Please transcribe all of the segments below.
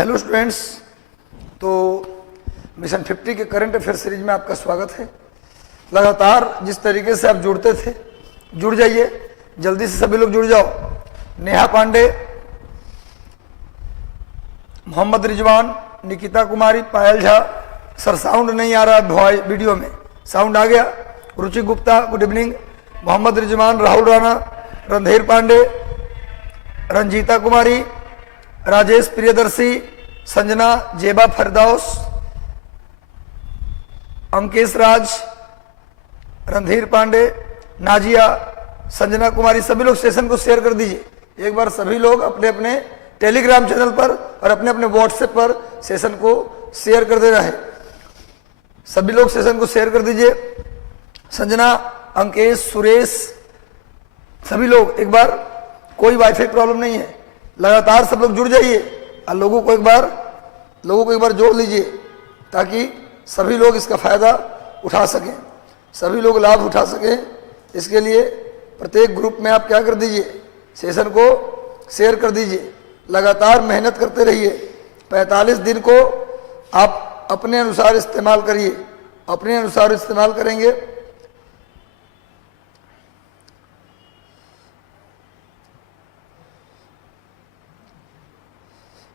Hello students, तो mission 50 के current affair series में आपका स्वागत है। लगातार जिस तरीके से आप जुड़ते थे, जुड़ जाइए, जल्दी से सभी लोग जुड़ जाओ। नेहा पांडे, मोहम्मद रिजवान, निकिता कुमारी, पायल झा। सर साउंड नहीं आ रहा है वीडियो में, साउंड आ गया। रुचि गुप्ता, गुड इवनिंग। मोहम्मद रिजवान, राहुल राणा, रणधीर पांडे, रंजीता कुमारी, राजेश प्रियदर्शी, संजना, जेबा फरदौस, अंकेश राज, रणधीर पांडे, नाजिया, संजना कुमारी, सभी लोग सेशन को शेयर कर दीजिए। एक बार सभी लोग अपने अपने टेलीग्राम चैनल पर और अपने अपने व्हाट्सएप पर सेशन को शेयर कर देना है। सभी लोग सेशन को शेयर कर दीजिए। संजना, अंकेश, सुरेश, सभी लोग एक बार, कोई वाईफाई प्रॉब्लम नहीं है, लगातार सब लोग जुड़ जाइए और लोगों को एक बार जोड़ लीजिए ताकि सभी लोग इसका फायदा उठा सकें, सभी लोग लाभ उठा सकें। इसके लिए प्रत्येक ग्रुप में आप क्या कर दीजिए, सेशन को शेयर कर दीजिए। लगातार मेहनत करते रहिए। 45 दिन को आप अपने अनुसार इस्तेमाल करिए, अपने अनुसार इस्तेमाल करेंगे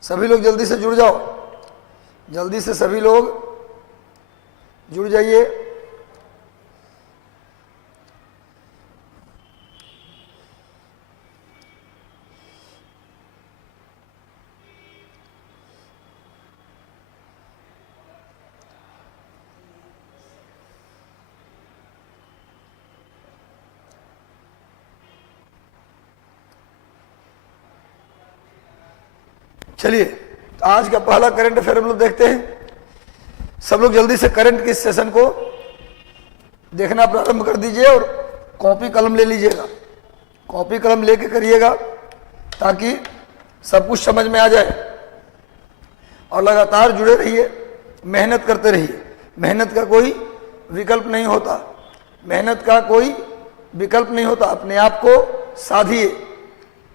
सभी लोग जल्दी से जुड़ जाओ, जल्दी से सभी लोग जुड़ जाइए। चलिए, आज का पहला करंट अफेयर हम लोग देखते हैं। सब लोग जल्दी से करंट के सेशन को देखना प्रारंभ कर दीजिए और कॉपी कलम ले लीजिएगा, कॉपी कलम लेके करिएगा ताकि सब कुछ समझ में आ जाए। और लगातार जुड़े रहिए, मेहनत करते रहिए। मेहनत का कोई विकल्प नहीं होता, मेहनत का कोई विकल्प नहीं होता। अपने आप को साधिए,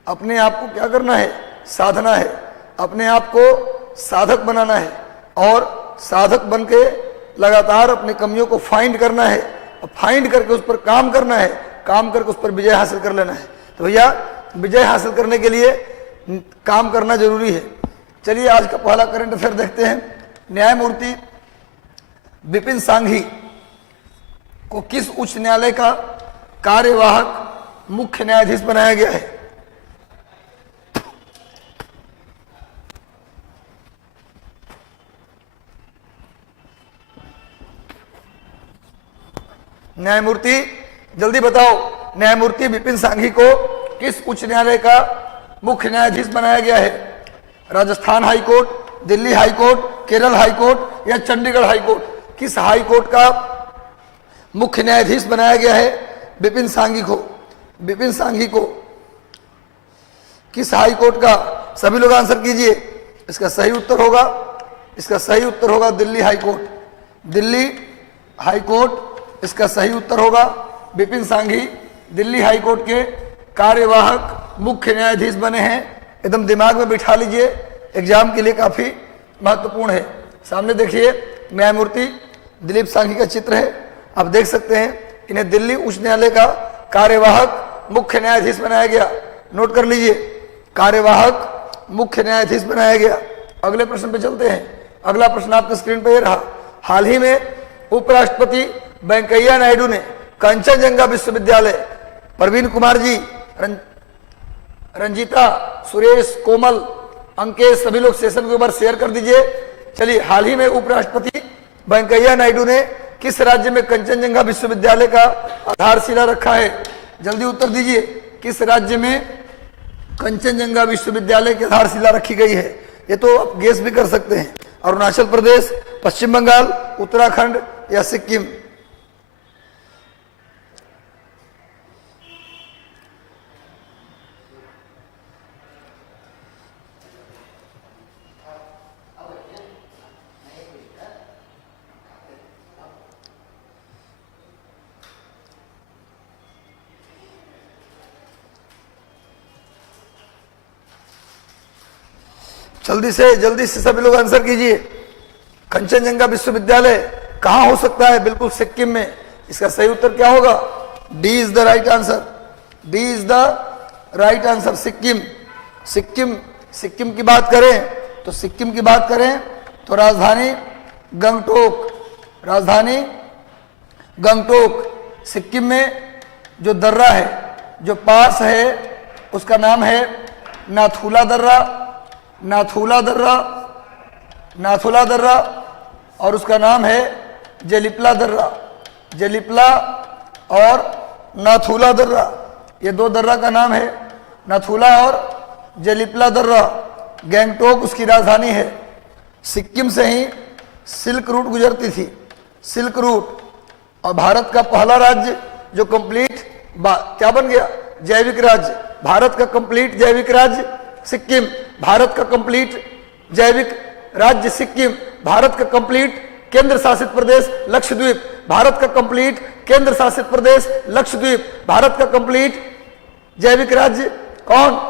अपने आप को क्या करना है, साधना है, अपने आप को साधक बनाना है और साधक बन के लगातार अपनी कमियों को फाइंड करना है और फाइंड करके उस पर काम करना है, काम करके उस पर विजय हासिल कर लेना है। तो भैया, विजय हासिल करने के लिए काम करना जरूरी है। चलिए, आज का पहला करंट अफेयर देखते हैं। न्यायमूर्ति विपिन सांघी को किस उच्च न्यायालय का कार्यवाहक मुख्य न्यायाधीश बनाया गया है? न्यायमूर्ति, जल्दी बताओ, न्यायमूर्ति विपिन सांघी को किस उच्च न्यायालय का मुख्य न्यायाधीश बनाया गया है? Rajasthan high court, Delhi high court, Kerala high court या चंडीगढ़ हाई कोर्ट? किस हाई कोर्ट का मुख्य न्यायाधीश बनाया गया है विपिन सांघी को? विपिन सांघी को किस हाई कोर्ट का? सभी लोग आंसर कीजिए। इसका सही उत्तर होगा Delhi high court. Delhi high court इसका सही उत्तर होगा। विपिन सांघी दिल्ली हाई कोर्ट के कार्यवाहक मुख्य न्यायाधीश बने हैं। एकदम दिमाग में बिठा लीजिए, एग्जाम के लिए काफी महत्वपूर्ण है। सामने देखिए, न्यायमूर्ति दिलीप सांघी का चित्र है, आप देख सकते हैं। इन्हें दिल्ली उच्च न्यायालय का कार्यवाहक मुख्य न्यायाधीश बनाया गया। नोट कर लीजिए, कार्यवाहक मुख्य न्यायाधीश बनाया गया। अगले प्रश्न पे चलते हैं। अगला प्रश्न आपके स्क्रीन पर रहा। हाल ही में उपराष्ट्रपति वेंकैया नायडू ने कंचनजंगा विश्वविद्यालय, प्रवीण कुमार जी, रंजीता, सुरेश, कोमल, अंकेश, सभी लोग सेशन के ऊपर शेयर कर दीजिए। चलिए, हाल ही में उपराष्ट्रपति वेंकैया नायडू ने किस राज्य में कंचनजंगा विश्वविद्यालय का आधारशिला रखा है? जल्दी उत्तर दीजिए। किस राज्य में कंचनजंगा विश्वविद्यालय की आधारशिला रखी गई है? ये तो आप गेस भी कर सकते हैं। अरुणाचल प्रदेश, पश्चिम बंगाल, उत्तराखंड या सिक्किम? जल्दी से सभी लोग आंसर कीजिए। कंचनजंगा विश्वविद्यालय कहां हो सकता है? बिल्कुल सिक्किम में। इसका सही उत्तर क्या होगा? D is the right answer. D is the right answer. Sikkim की बात करें तो राजधानी गंगटोक। सिक्किम में जो दर्रा है, जो पास है, उसका नाम है नाथुला दर्रा और उसका नाम है जेलिप्ला और नाथुला दर्रा। ये दो दर्रा का नाम है, नाथुला और जेलिप्ला दर्रा। गंगटोक उसकी राजधानी है। सिक्किम से ही सिल्क रूट गुजरती थी, सिल्क रूट। और भारत का पहला राज्य जो कंप्लीट क्या बन गया? जैविक राज्य। भारत का कंप्लीट जैविक राज्य सिक्किम। भारत का कंप्लीट जैविक राज्य सिक्किम। भारत का कंप्लीट केंद्र शासित प्रदेश लक्षद्वीप। भारत का कंप्लीट केंद्र शासित प्रदेश लक्षद्वीप। भारत का कंप्लीट जैविक राज्य कौन?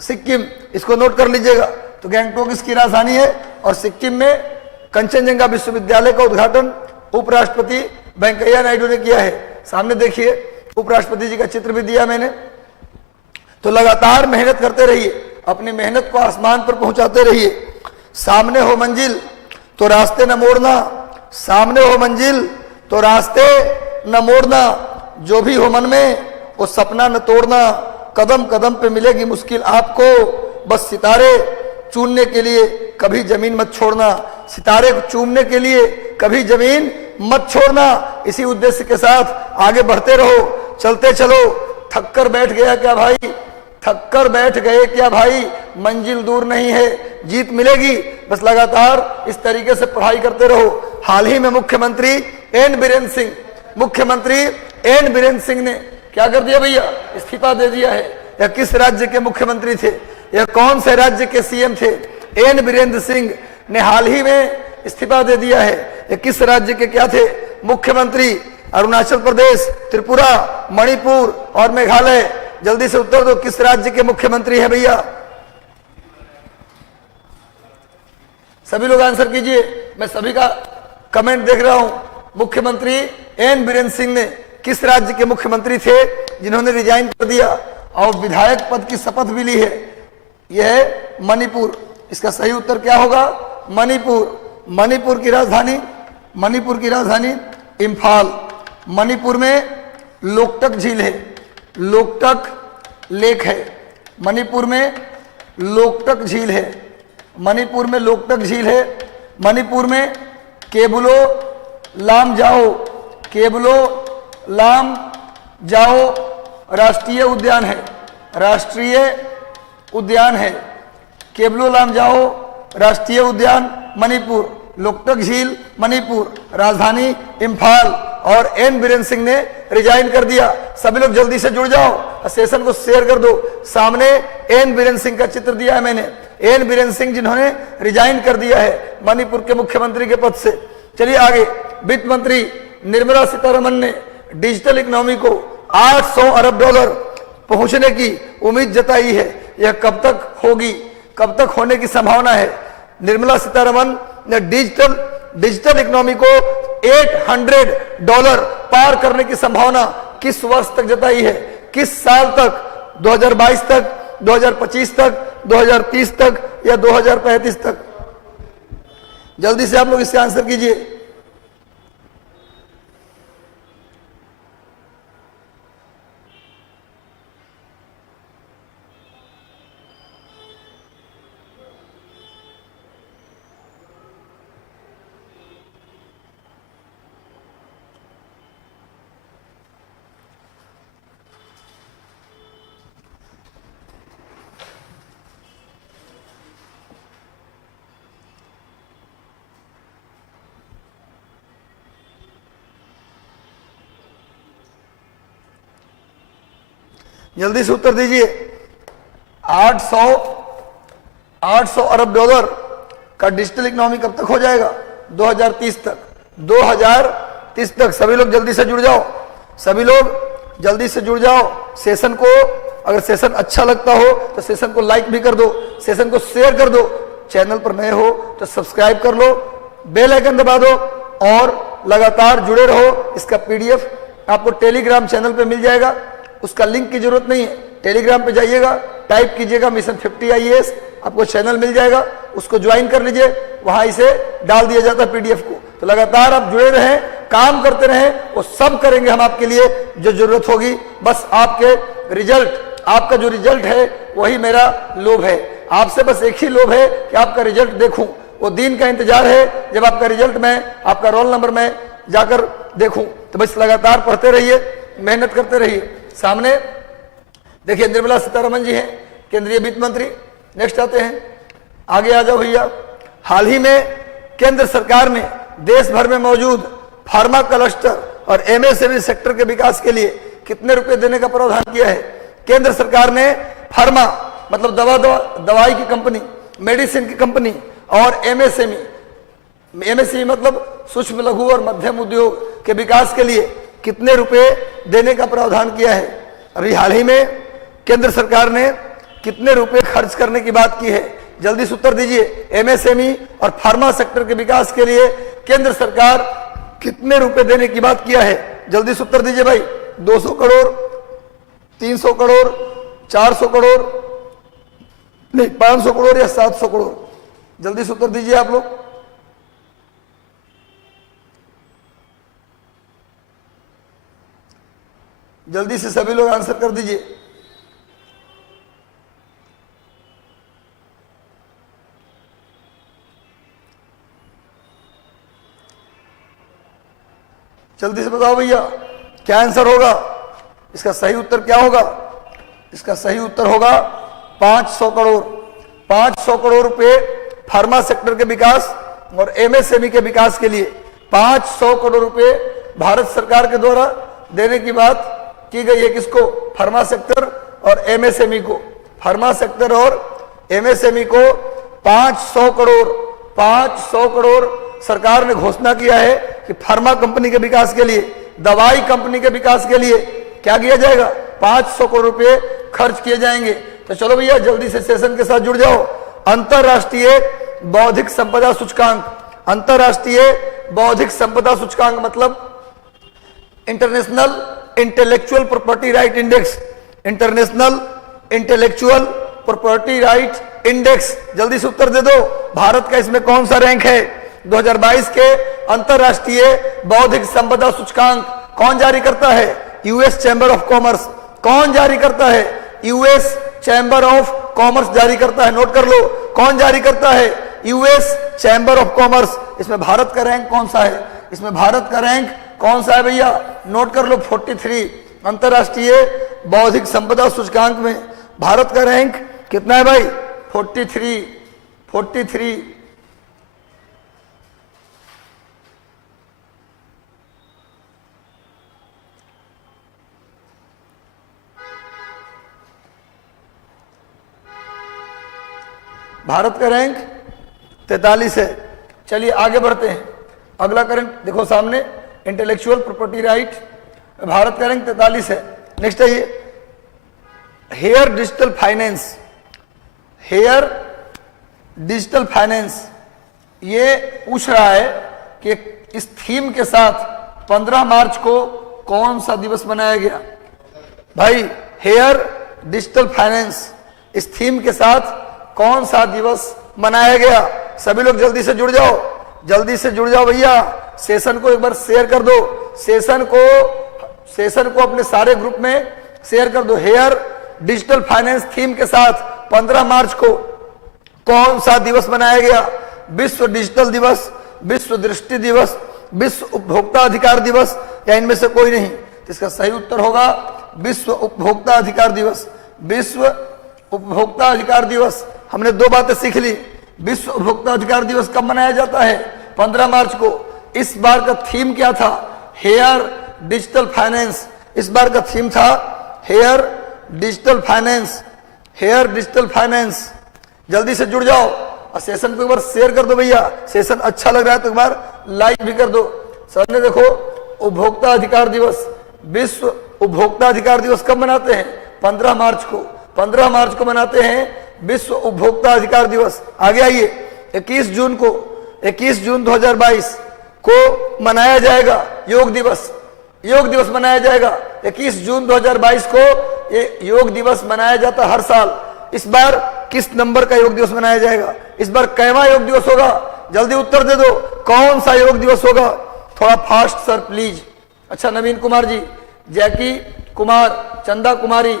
सिक्किम। इसको नोट कर लीजिएगा। तो गंगटोक इसकी राजधानी है और सिक्किम में कंचनजंगा विश्वविद्यालय का उद्घाटन उपराष्ट्रपति वेंकैया नायडू ने किया है। सामने देखिए, उपराष्ट्रपति जी का चित्र भी दिया मैंने। तो लगातार मेहनत करते रहिए, अपनी मेहनत को आसमान पर पहुंचाते रहिए। सामने हो मंजिल तो रास्ते न मोड़ना, सामने हो मंजिल तो रास्ते न मोड़ना। जो भी हो मन में वो सपना न तोड़ना। कदम कदम पे मिलेगी मुश्किल आपको, बस सितारे चूमने के लिए कभी जमीन मत छोड़ना। सितारे को चूमने के लिए कभी जमीन मत छोड़ना। इसी उद्देश्य के साथ आगे बढ़ते रहो, चलते चलो। थक कर बैठ गए क्या भाई? मंजिल दूर नहीं है, जीत मिलेगी। बस लगातार इस तरीके से पढ़ाई करते रहो। हाल ही में मुख्यमंत्री एन बीरेन सिंह ने क्या कर दिया भैया? इस्तीफा दे दिया है। यह किस राज्य के मुख्यमंत्री थे? यह कौन से राज्य के सीएम थे? एन बीरेंद्र सिंह ने हाल ही में इस्तीफा दे दिया है। यह किस राज्य के क्या थे? मुख्यमंत्री। अरुणाचल प्रदेश, त्रिपुरा, मणिपुर और मेघालय। जल्दी से उत्तर दो, किस राज्य के मुख्यमंत्री है भैया? सभी लोग आंसर कीजिए। मैं सभी का कमेंट देख रहा हूं। मुख्यमंत्री एन बीरेन सिंह ने किस राज्य के मुख्यमंत्री थे जिन्होंने रिजाइन कर दिया और विधायक पद की शपथ भी ली है? यह है मणिपुर। इसका सही उत्तर क्या होगा? मणिपुर की राजधानी इम्फाल। मणिपुर में लोकटक झील है, लोकटक लेक है। मणिपुर में लोकटक झील है। मणिपुर में केबुलो लाम जाओ राष्ट्रीय उद्यान है। केबुलो लाम जाओ राष्ट्रीय उद्यान मणिपुर। लोकटक झील मणिपुर। राजधानी इम्फाल। और एन बीरेन सिंह ने रिजाइन कर दिया। सभी लोग जल्दी से जुड़ जाओ, सेशन को शेयर कर दो। सामने एन बीरेन सिंह का चित्र दिया है मैंने। एन बीरेन सिंह जिन्होंने रिजाइन कर दिया है मणिपुर के मुख्यमंत्री के पद से। चलिए आगे। वित्त मंत्री निर्मला सीतारमण ने डिजिटल इकोनॉमी को $800 अरब पहुंचने की उम्मीद जताई है। यह कब तक होगी? कब तक होने की संभावना है? निर्मला सीतारमण ने डिजिटल इकोनॉमी को $800 पार करने की संभावना किस वर्ष तक जताई है? किस साल तक? 2022 तक, 2025 तक, 2030 तक या 2035 तक? जल्दी से आप लोग इससे आंसर कीजिए। जल्दी से उत्तर दीजिए। 800 अरब डॉलर का डिजिटल इकोनॉमी कब तक हो जाएगा? 2030 तक। 2030 तक। सभी लोग जल्दी से जुड़ जाओ, सेशन को अगर सेशन अच्छा लगता हो तो सेशन को लाइक भी कर दो, सेशन को शेयर कर दो। चैनल पर नए हो तो सब्सक्राइब कर लो, बेल आइकन दबा दो और लगातार जुड़े रहो। इसका पीडीएफ आपको टेलीग्राम चैनल पे मिल जाएगा, उसका लिंक की जरूरत नहीं है। टेलीग्राम पे जाइएगा, टाइप कीजिएगा मिशन 50 IAS, आपको चैनल मिल जाएगा, उसको ज्वाइन कर लीजिए, वहां इसे डाल दिया जाता है पीडीएफ को। तो लगातार आप जुड़े रहें, काम करते रहें, वो सब करेंगे हम आपके लिए जो जरूरत होगी। बस आपके रिजल्ट, आपका जो रिजल्ट है वही मेरा लोभ है। आपसे बस एक ही लोभ है कि आपका रिजल्ट देखूं। वो दिन का इंतजार है जब आपका रिजल्ट में, आपका रोल नंबर में जाकर देखूं। तो बस लगातार पढ़ते रहिए, मेहनत करते रहिए। सामने देखिए निर्मला सीतारमण जी हैं, केंद्रीय वित्त मंत्री। नेक्स्ट आते हैं, आगे आ जाओ भैया। हाल ही में केंद्र सरकार ने देश भर में मौजूद फार्मा क्लस्टर और एमएसएमई सेक्टर के विकास के लिए कितने रुपए देने का प्रावधान किया है? केंद्र सरकार ने फार्मा मतलब दवाई की कंपनी, मेडिसिन की कंपनी और एमएसएमई मतलब सूक्ष्म लघु और मध्यम उद्योग के विकास के लिए कितने रुपए देने का प्रावधान किया है? अभी हाल ही में केंद्र सरकार ने कितने रुपए खर्च करने की बात की है? जल्दी से उत्तर दीजिए। एमएसएमई और फार्मा सेक्टर के विकास के लिए केंद्र सरकार कितने रुपए देने की बात किया है? जल्दी से उत्तर दीजिए भाई। 200 करोड़, 300 करोड़, 400 करोड़, नहीं 500 करोड़ या 700 करोड़? जल्दी से उत्तर दीजिए आप लोग। जल्दी से सभी लोग आंसर कर दीजिए। जल्दी से बताओ भैया क्या आंसर होगा? इसका सही उत्तर क्या होगा? इसका सही उत्तर होगा 500 करोड़। 500 करोड़ रुपए फार्मा सेक्टर के विकास और एमएसएमई के विकास के लिए 500 करोड़ रुपए भारत सरकार के द्वारा देने की बात की गई है। किसको? फार्मा सेक्टर और एमएसएमई को। फार्मा सेक्टर और एमएसएमई को 500 करोड़, 500 करोड़ सरकार ने घोषणा किया है कि फार्मा कंपनी के विकास के लिए, दवाई कंपनी के विकास के लिए क्या किया जाएगा? 500 करोड़ रुपए खर्च किए जाएंगे। तो चलो भैया जल्दी से सेशन के साथ जुड़ जाओ। अंतरराष्ट्रीय बौद्धिक संपदा सूचकांक, अंतरराष्ट्रीय बौद्धिक संपदा सूचकांक मतलब international intellectual property right index, international intellectual property right index. जल्दी से उत्तर दे दो, भारत का इसमें कौन सा रैंक है? 2022 के अंतरराष्ट्रीय बौद्धिक संपदा सूचकांक कौन जारी करता है? US chamber of commerce. कौन जारी करता है? यूएस चैम्बर ऑफ कॉमर्स जारी करता है। नोट कर लो, कौन जारी करता है? US chamber of commerce. इसमें भारत का रैंक कौन सा है? इसमें भारत का रैंक कौन सा है भैया? नोट कर लो, 43। अंतरराष्ट्रीय बौद्धिक संपदा सूचकांक में भारत का रैंक कितना है भाई? 43, 43। भारत का रैंक 43 है। चलिए आगे बढ़ते हैं। अगला करंट देखो सामने, इंटेलेक्चुअल प्रॉपर्टी राइट, भारत का रैंक 43 है। नेक्स्ट है ये hair digital finance, hair digital finance. ये पूछ रहा है कि इस थीम के साथ 15 मार्च को कौन सा दिवस मनाया गया? भाई हेयर डिजिटल फाइनेंस, इस थीम के साथ कौन सा दिवस मनाया गया? सभी लोग जल्दी से जुड़ जाओ, जल्दी से जुड़ जाओ भैया। सेशन को एक बार शेयर कर दो, सेशन को अपने सारे ग्रुप में शेयर कर दो। हेयर डिजिटल फाइनेंस थीम के साथ 15 मार्च को कौन सा दिवस मनाया गया? विश्व डिजिटल दिवस, विश्व दृष्टि दिवस, विश्व उपभोक्ता अधिकार दिवस या इनमें से कोई नहीं? तो इसका सही उत्तर होगा विश्व उपभोक्ता अधिकार दिवस। विश्व उपभोक्ता अधिकार दिवस। हमने दो बातें सीख ली। विश्व उपभोक्ता अधिकार दिवस कब मनाया जाता है? 15 मार्च को। इस बार का थीम क्या था? Hair digital finance. इस बार का थीम था hair digital finance, hair digital finance. जल्दी से जुड़ जाओ और सेशन को एक बार शेयर कर दो भैया। सेशन अच्छा लग रहा है तो एक बार लाइक भी कर दो। सर ने देखो उपभोक्ता अधिकार दिवस, विश्व उपभोक्ता अधिकार दिवस कब मनाते हैं? 15 मार्च को। 15 मार्च को मनाते हैं विश्व उपभोक्ता अधिकार दिवस। आगे आइए, 21 जून को, 21 जून 2022 को मनाया जाएगा योग दिवस। योग दिवस मनाया जाएगा 21 जून 2022 को। ये योग दिवस मनाया जाता हर साल। इस बार किस नंबर का योग दिवस मनाया जाएगा? इस बार कैवा योग दिवस होगा? जल्दी उत्तर दे दो, कौन सा योग दिवस होगा? थोड़ा फास्ट सर प्लीज। अच्छा, नवीन कुमार जी, जैकी कुमार, चंदा कुमारी,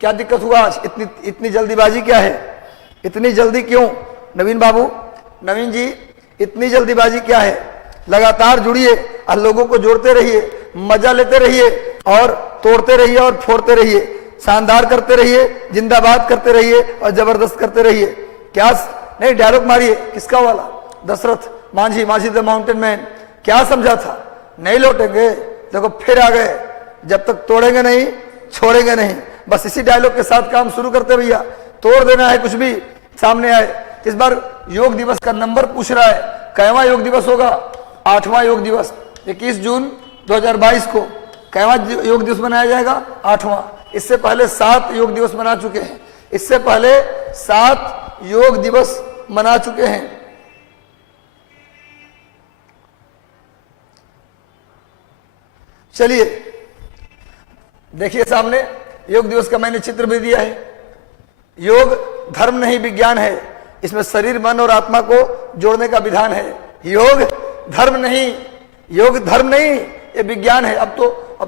क्या दिक्कत हुआ आज? इतनी जल्दीबाजी क्या है? इतनी जल्दी क्यों नवीन बाबू? नवीन जी, इतनी जल्दीबाजी क्या है? लगातार जुड़िए और लोगों को जोड़ते रहिए, मजा लेते रहिए और तोड़ते रहिए और फोड़ते रहिए, शानदार करते रहिए, जिंदाबाद करते रहिए और जबरदस्त करते रहिए। क्या नहीं, डायलॉग मारिए। किसका वाला? Dashrath Manjhi, Manjhi the mountain man. क्या समझा था? नहीं लौटेंगे, देखो फिर आ गए। जब तक तोड़ेंगे नहीं छोड़ेंगे नहीं। बस इसी डायलॉग के साथ काम शुरू करते भैया, तोड़ देना है कुछ भी सामने आए। इस बार योग दिवस का नंबर पूछ रहा है, कैवा योग दिवस होगा? 8वां योग दिवस 21 जून 2022 को कैवा योग दिवस मनाया जाएगा? 8वां। इससे पहले 7 योग दिवस मना चुके हैं। इससे पहले 7 योग दिवस मना चुके हैं। चलिए देखिए, सामने योग दिवस का मैंने चित्र भी दिया है। योग धर्म नहीं विज्ञान है, इसमें शरीर, मन और आत्मा को जोड़ने का विधान है। योग धर्म नहीं, योग धर्म नहीं, ये विज्ञान है। अब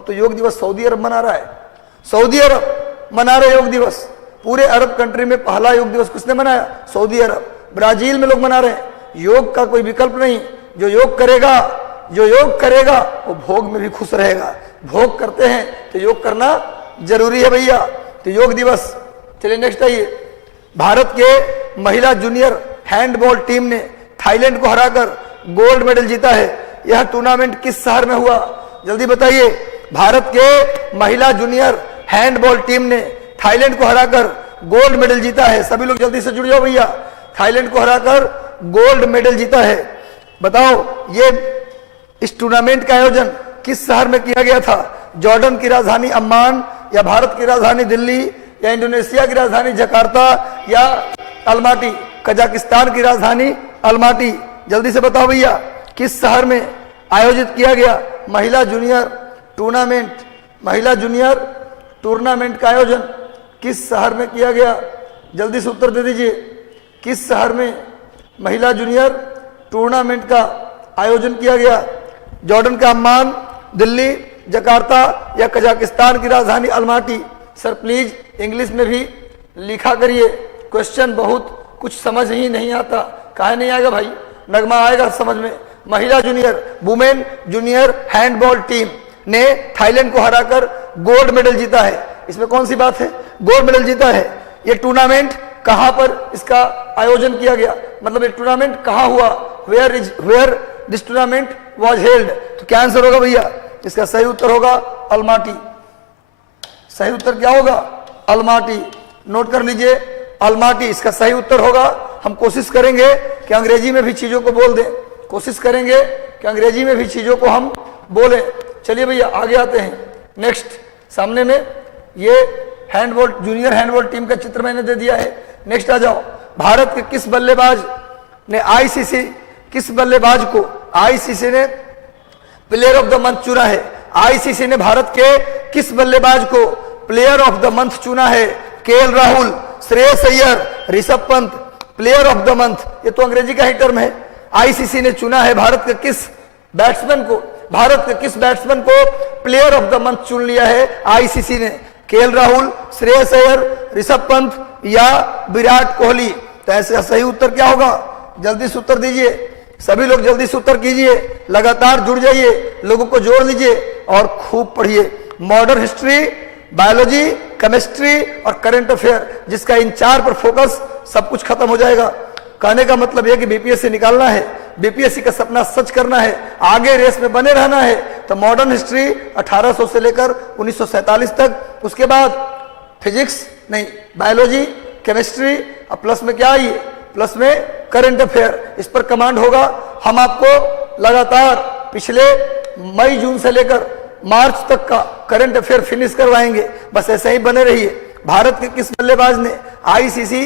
तो योग दिवस सऊदी अरब मना रहा है। सऊदी अरब मना रहे योग दिवस। पूरे अरब कंट्री में पहला योग दिवस किसने मनाया? सऊदी अरब। ब्राजील में लोग मना रहे हैं। योग का कोई विकल्प नहीं। जो योग करेगा वो भोग में भी खुश रहेगा। भोग करते हैं तो योग करना जरूरी है भैया। तो योग दिवस। चलिए नेक्स्ट आइए। भारत के महिला जूनियर हैंडबॉल टीम ने थाईलैंड को हराकर गोल्ड मेडल जीता है। यह टूर्नामेंट किस शहर में हुआ? जल्दी बताइए। भारत के महिला जूनियर हैंडबॉल टीम ने थाईलैंड को हराकर गोल्ड मेडल जीता है। सभी लोग जल्दी से जुड़ जाओ भैया। थाईलैंड को हराकर गोल्ड मेडल जीता है। बताओ, ये इस टूर्नामेंट का आयोजन किस शहर में किया गया था? जॉर्डन की राजधानी अम्मान, या भारत की राजधानी दिल्ली, या इंडोनेशिया की राजधानी जकार्ता, या अलमाटी, कजाकिस्तान की राजधानी अलमाटी। जल्दी से बताओ भैया, किस शहर में आयोजित किया गया महिला जूनियर टूर्नामेंट का आयोजन किस शहर में किया गया? जल्दी से उत्तर दे दीजिए। किस शहर में महिला जूनियर टूर्नामेंट का आयोजन किया गया? जॉर्डन का अम्मान, दिल्ली, जकार्ता, या कजाकिस्तान की राजधानी अलमाटी? सर प्लीज इंग्लिश में भी लिखा करिए। क्वेश्चन बहुत कुछ समझ ही नहीं आता। काहे नहीं आएगा भाई? नगमा आएगा समझ में। महिला junior, women junior handball team ने थाईलैंड को हराकर गोल्ड मेडल जीता है। इसमें कौन सी बात है? गोल्ड मेडल जीता है। ये टूर्नामेंट कहां पर इसका आयोजन किया गया? मतलब ये टूर्नामेंट कहां हुआ? Where this tournament was held. तो क्या आंसर होगा भैया? इसका सही उत्तर होगा अलमाटी। सही उत्तर क्या होगा? अलमाटी। नोट कर लीजिए, अलमाटी इसका सही उत्तर होगा। हम कोशिश करेंगे कि अंग्रेजी में भी चीजों को बोल दें। कोशिश करेंगे कि अंग्रेजी में भी चीजों को हम बोलें। चलिए भैया आगे आते हैं। नेक्स्ट, सामने में ये हैंडबॉल जूनियर हैंडबॉल टीम का चित्र मैंने दे दिया है। नेक्स्ट आ जाओ। भारत के किस बल्लेबाज ने किस बल्लेबाज को आईसीसी ने प्लेयर ऑफ द मंथ चुना है? आईसीसी ने भारत के किस बल्लेबाज को प्लेयर ऑफ द मंथ चुना है? KL Rahul, Shreyas Iyer, Rishabh Pant. Player of the month, ये तो अंग्रेजी का ही टर्म है। आईसीसी ने चुना है भारत के किस बैट्समैन को प्लेयर ऑफ द मंथ चुन लिया है आईसीसी ने? केएल राहुल, श्रेयस अय्यर, ऋषभ पंत या विराट कोहली? तो ऐसे सही उत्तर क्या होगा? जल्दी से उत्तर दीजिए। सभी लोग जल्दी से उत्तर कीजिए। लगातार जुड़ जाइए, लोगों को जोड़ लीजिए और खूब पढ़िए। मॉडर्न हिस्ट्री, बायोलॉजी, केमिस्ट्री और करंट अफेयर, जिसका इन 4 पर फोकस, सब कुछ खत्म हो जाएगा। कहने का मतलब यह कि बीपीएससी निकालना है, बीपीएससी का सपना सच करना है, आगे रेस में बने रहना है, तो मॉडर्न हिस्ट्री 1800 से लेकर 1947 तक, उसके बाद फिजिक्स नहीं, बायोलॉजी, केमिस्ट्री, और प्लस में क्या आइए? प्लस में करंट अफेयर। इस पर कमांड होगा। हम आपको लगातार पिछले मई जून से लेकर मार्च तक का करंट अफेयर फिनिश करवाएंगे। बस ऐसे ही बने रहिए। भारत के किस बल्लेबाज ने आईसीसी,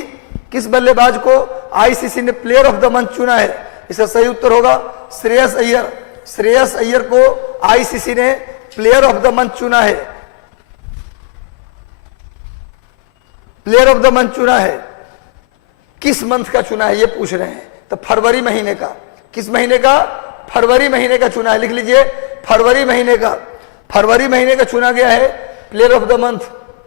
किस बल्लेबाज को आईसीसी ने प्लेयर ऑफ द मंथ चुना है? इसका सही उत्तर होगा श्रेयस अय्यर। श्रेयस अय्यर को आईसीसी ने प्लेयर ऑफ द मंथ चुना है। प्लेयर ऑफ द मंथ चुना है। किस मंथ का चुना है ये पूछ रहे हैं, तो फरवरी महीने का। किस महीने का? फरवरी महीने का चुना है। लिख लीजिए, फरवरी महीने का। फरवरी महीने का चुना गया है प्लेयर ऑफ द मंथ।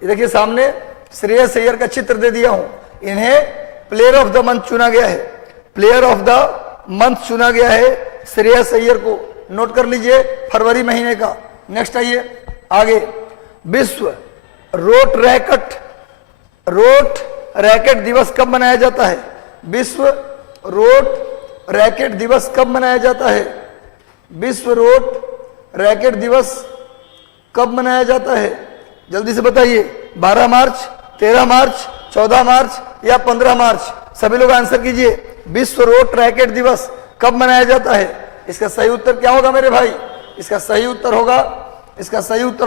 ये देखिए सामने श्रेयस अय्यर का चित्र दे दिया हूं, इन्हें प्लेयर ऑफ द मंथ चुना गया है। प्लेयर ऑफ द मंथ चुना गया है श्रेयस अय्यर को। नोट कर लीजिए, फरवरी महीने का। नेक्स्ट आइए आगे। विश्व रोट रैकेट दिवस कब मनाया जाता है? विश्व रोट रैकेट दिवस कब मनाया जाता है? विश्व रोट रैकेट दिवस कब मनाया जाता है? जल्दी से बताइए। 12 मार्च, 13 मार्च, 14 मार्च या 15 मार्च? सभी लोग आंसर कीजिए। विश्व रोट रैकेट दिवस कब मनाया जाता है? इसका सही उत्तर क्या होगा मेरे भाई? इसका सही उत्तर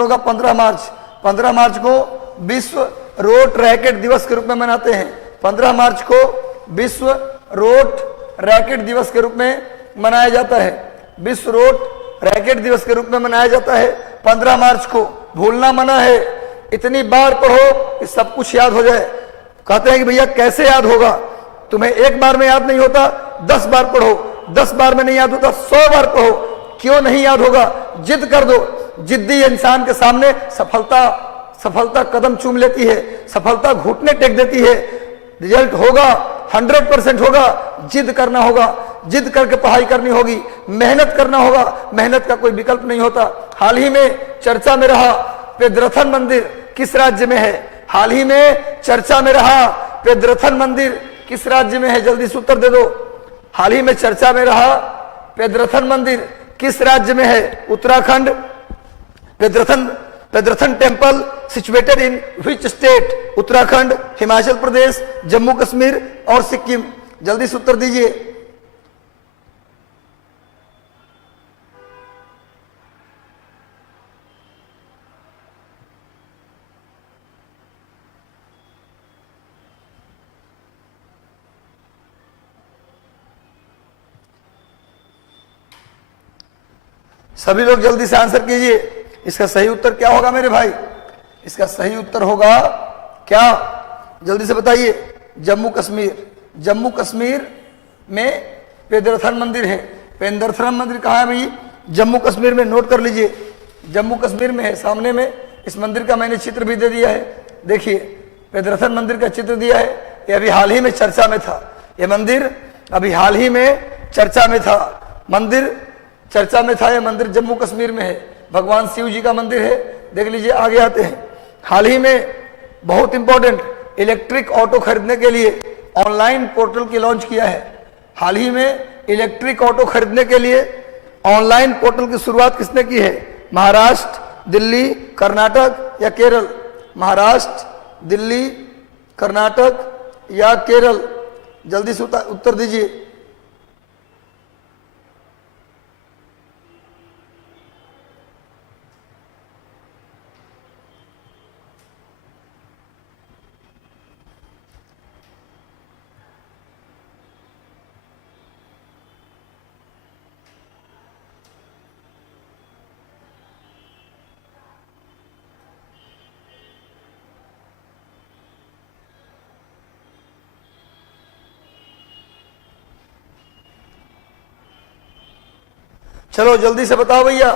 होगा 15 मार्च। 15 मार्च को विश्व रोट रैकेट दिवस के रूप में मनाते हैं। 15 मार्च को विश्व रोट रैकेट दिवस के रूप में मनाया जाता है। विश्व रोट रैकेट दिवस के रूप में मनाया जाता है 15 मार्च को। भूलना मना है। इतनी बार पढ़ो कि सब कुछ याद हो जाए। कहते हैं कि भैया कैसे याद होगा? तुम्हें एक बार में याद नहीं होता, 10 बार पढ़ो। 10 बार में नहीं याद होता, 100 बार पढ़ो। क्यों नहीं याद होगा? जिद कर दो। जिद्दी इंसान के सामने सफलता कदम चूम लेती है, सफलता घुटने टेक देती है। रिजल्ट होगा, 100% होगा। जिद करना होगा, जिद करके पढ़ाई करनी होगी, मेहनत करना होगा। मेहनत का कोई विकल्प नहीं होता। हाल ही में चर्चा में रहा पेद्रथन मंदिर किस राज्य में है? हाल ही में चर्चा में रहा पेद्रथन मंदिर किस राज्य में है? जल्दी से उत्तर दे दो। हाल ही में चर्चा में रहा पेद्रथन मंदिर किस राज्य में है? उत्तराखंड। पेद्रथन temple situated in which state? Uttarakhand, Himachal Pradesh, Jammu Kashmir और सिक्किम। जल्दी से उत्तर दीजिए। सभी लोग जल्दी से आंसर कीजिए। इसका सही उत्तर क्या होगा मेरे भाई? इसका सही उत्तर होगा क्या? जल्दी से बताइए। जम्मू कश्मीर। जम्मू कश्मीर में पेद्रथन मंदिर है। पेद्रथन मंदिर कहाँ है भाई? जम्मू कश्मीर में। नोट कर लीजिए, जम्मू कश्मीर में है। सामने में इस मंदिर का मैंने चित्र भी दे दिया है। देखिए पेद्रथन मंदिर का चित्र दिया है। ये अभी हाल ही में चर्चा में था। ये मंदिर अभी हाल ही में चर्चा में था। मंदिर चर्चा में था। यह मंदिर जम्मू कश्मीर में है। भगवान शिव जी का मंदिर है। देख लीजिए, आगे आते हैं। हाल ही में बहुत इंपॉर्टेंट, इलेक्ट्रिक ऑटो खरीदने के लिए ऑनलाइन पोर्टल की लॉन्च किया है। हाल ही में इलेक्ट्रिक ऑटो खरीदने के लिए ऑनलाइन पोर्टल की शुरुआत किसने की है? महाराष्ट्र, दिल्ली, कर्नाटक या केरल? महाराष्ट्र, दिल्ली, कर्नाटक या केरल? जल्दी से उत्तर दीजिए। चलो जल्दी से बताओ भैया।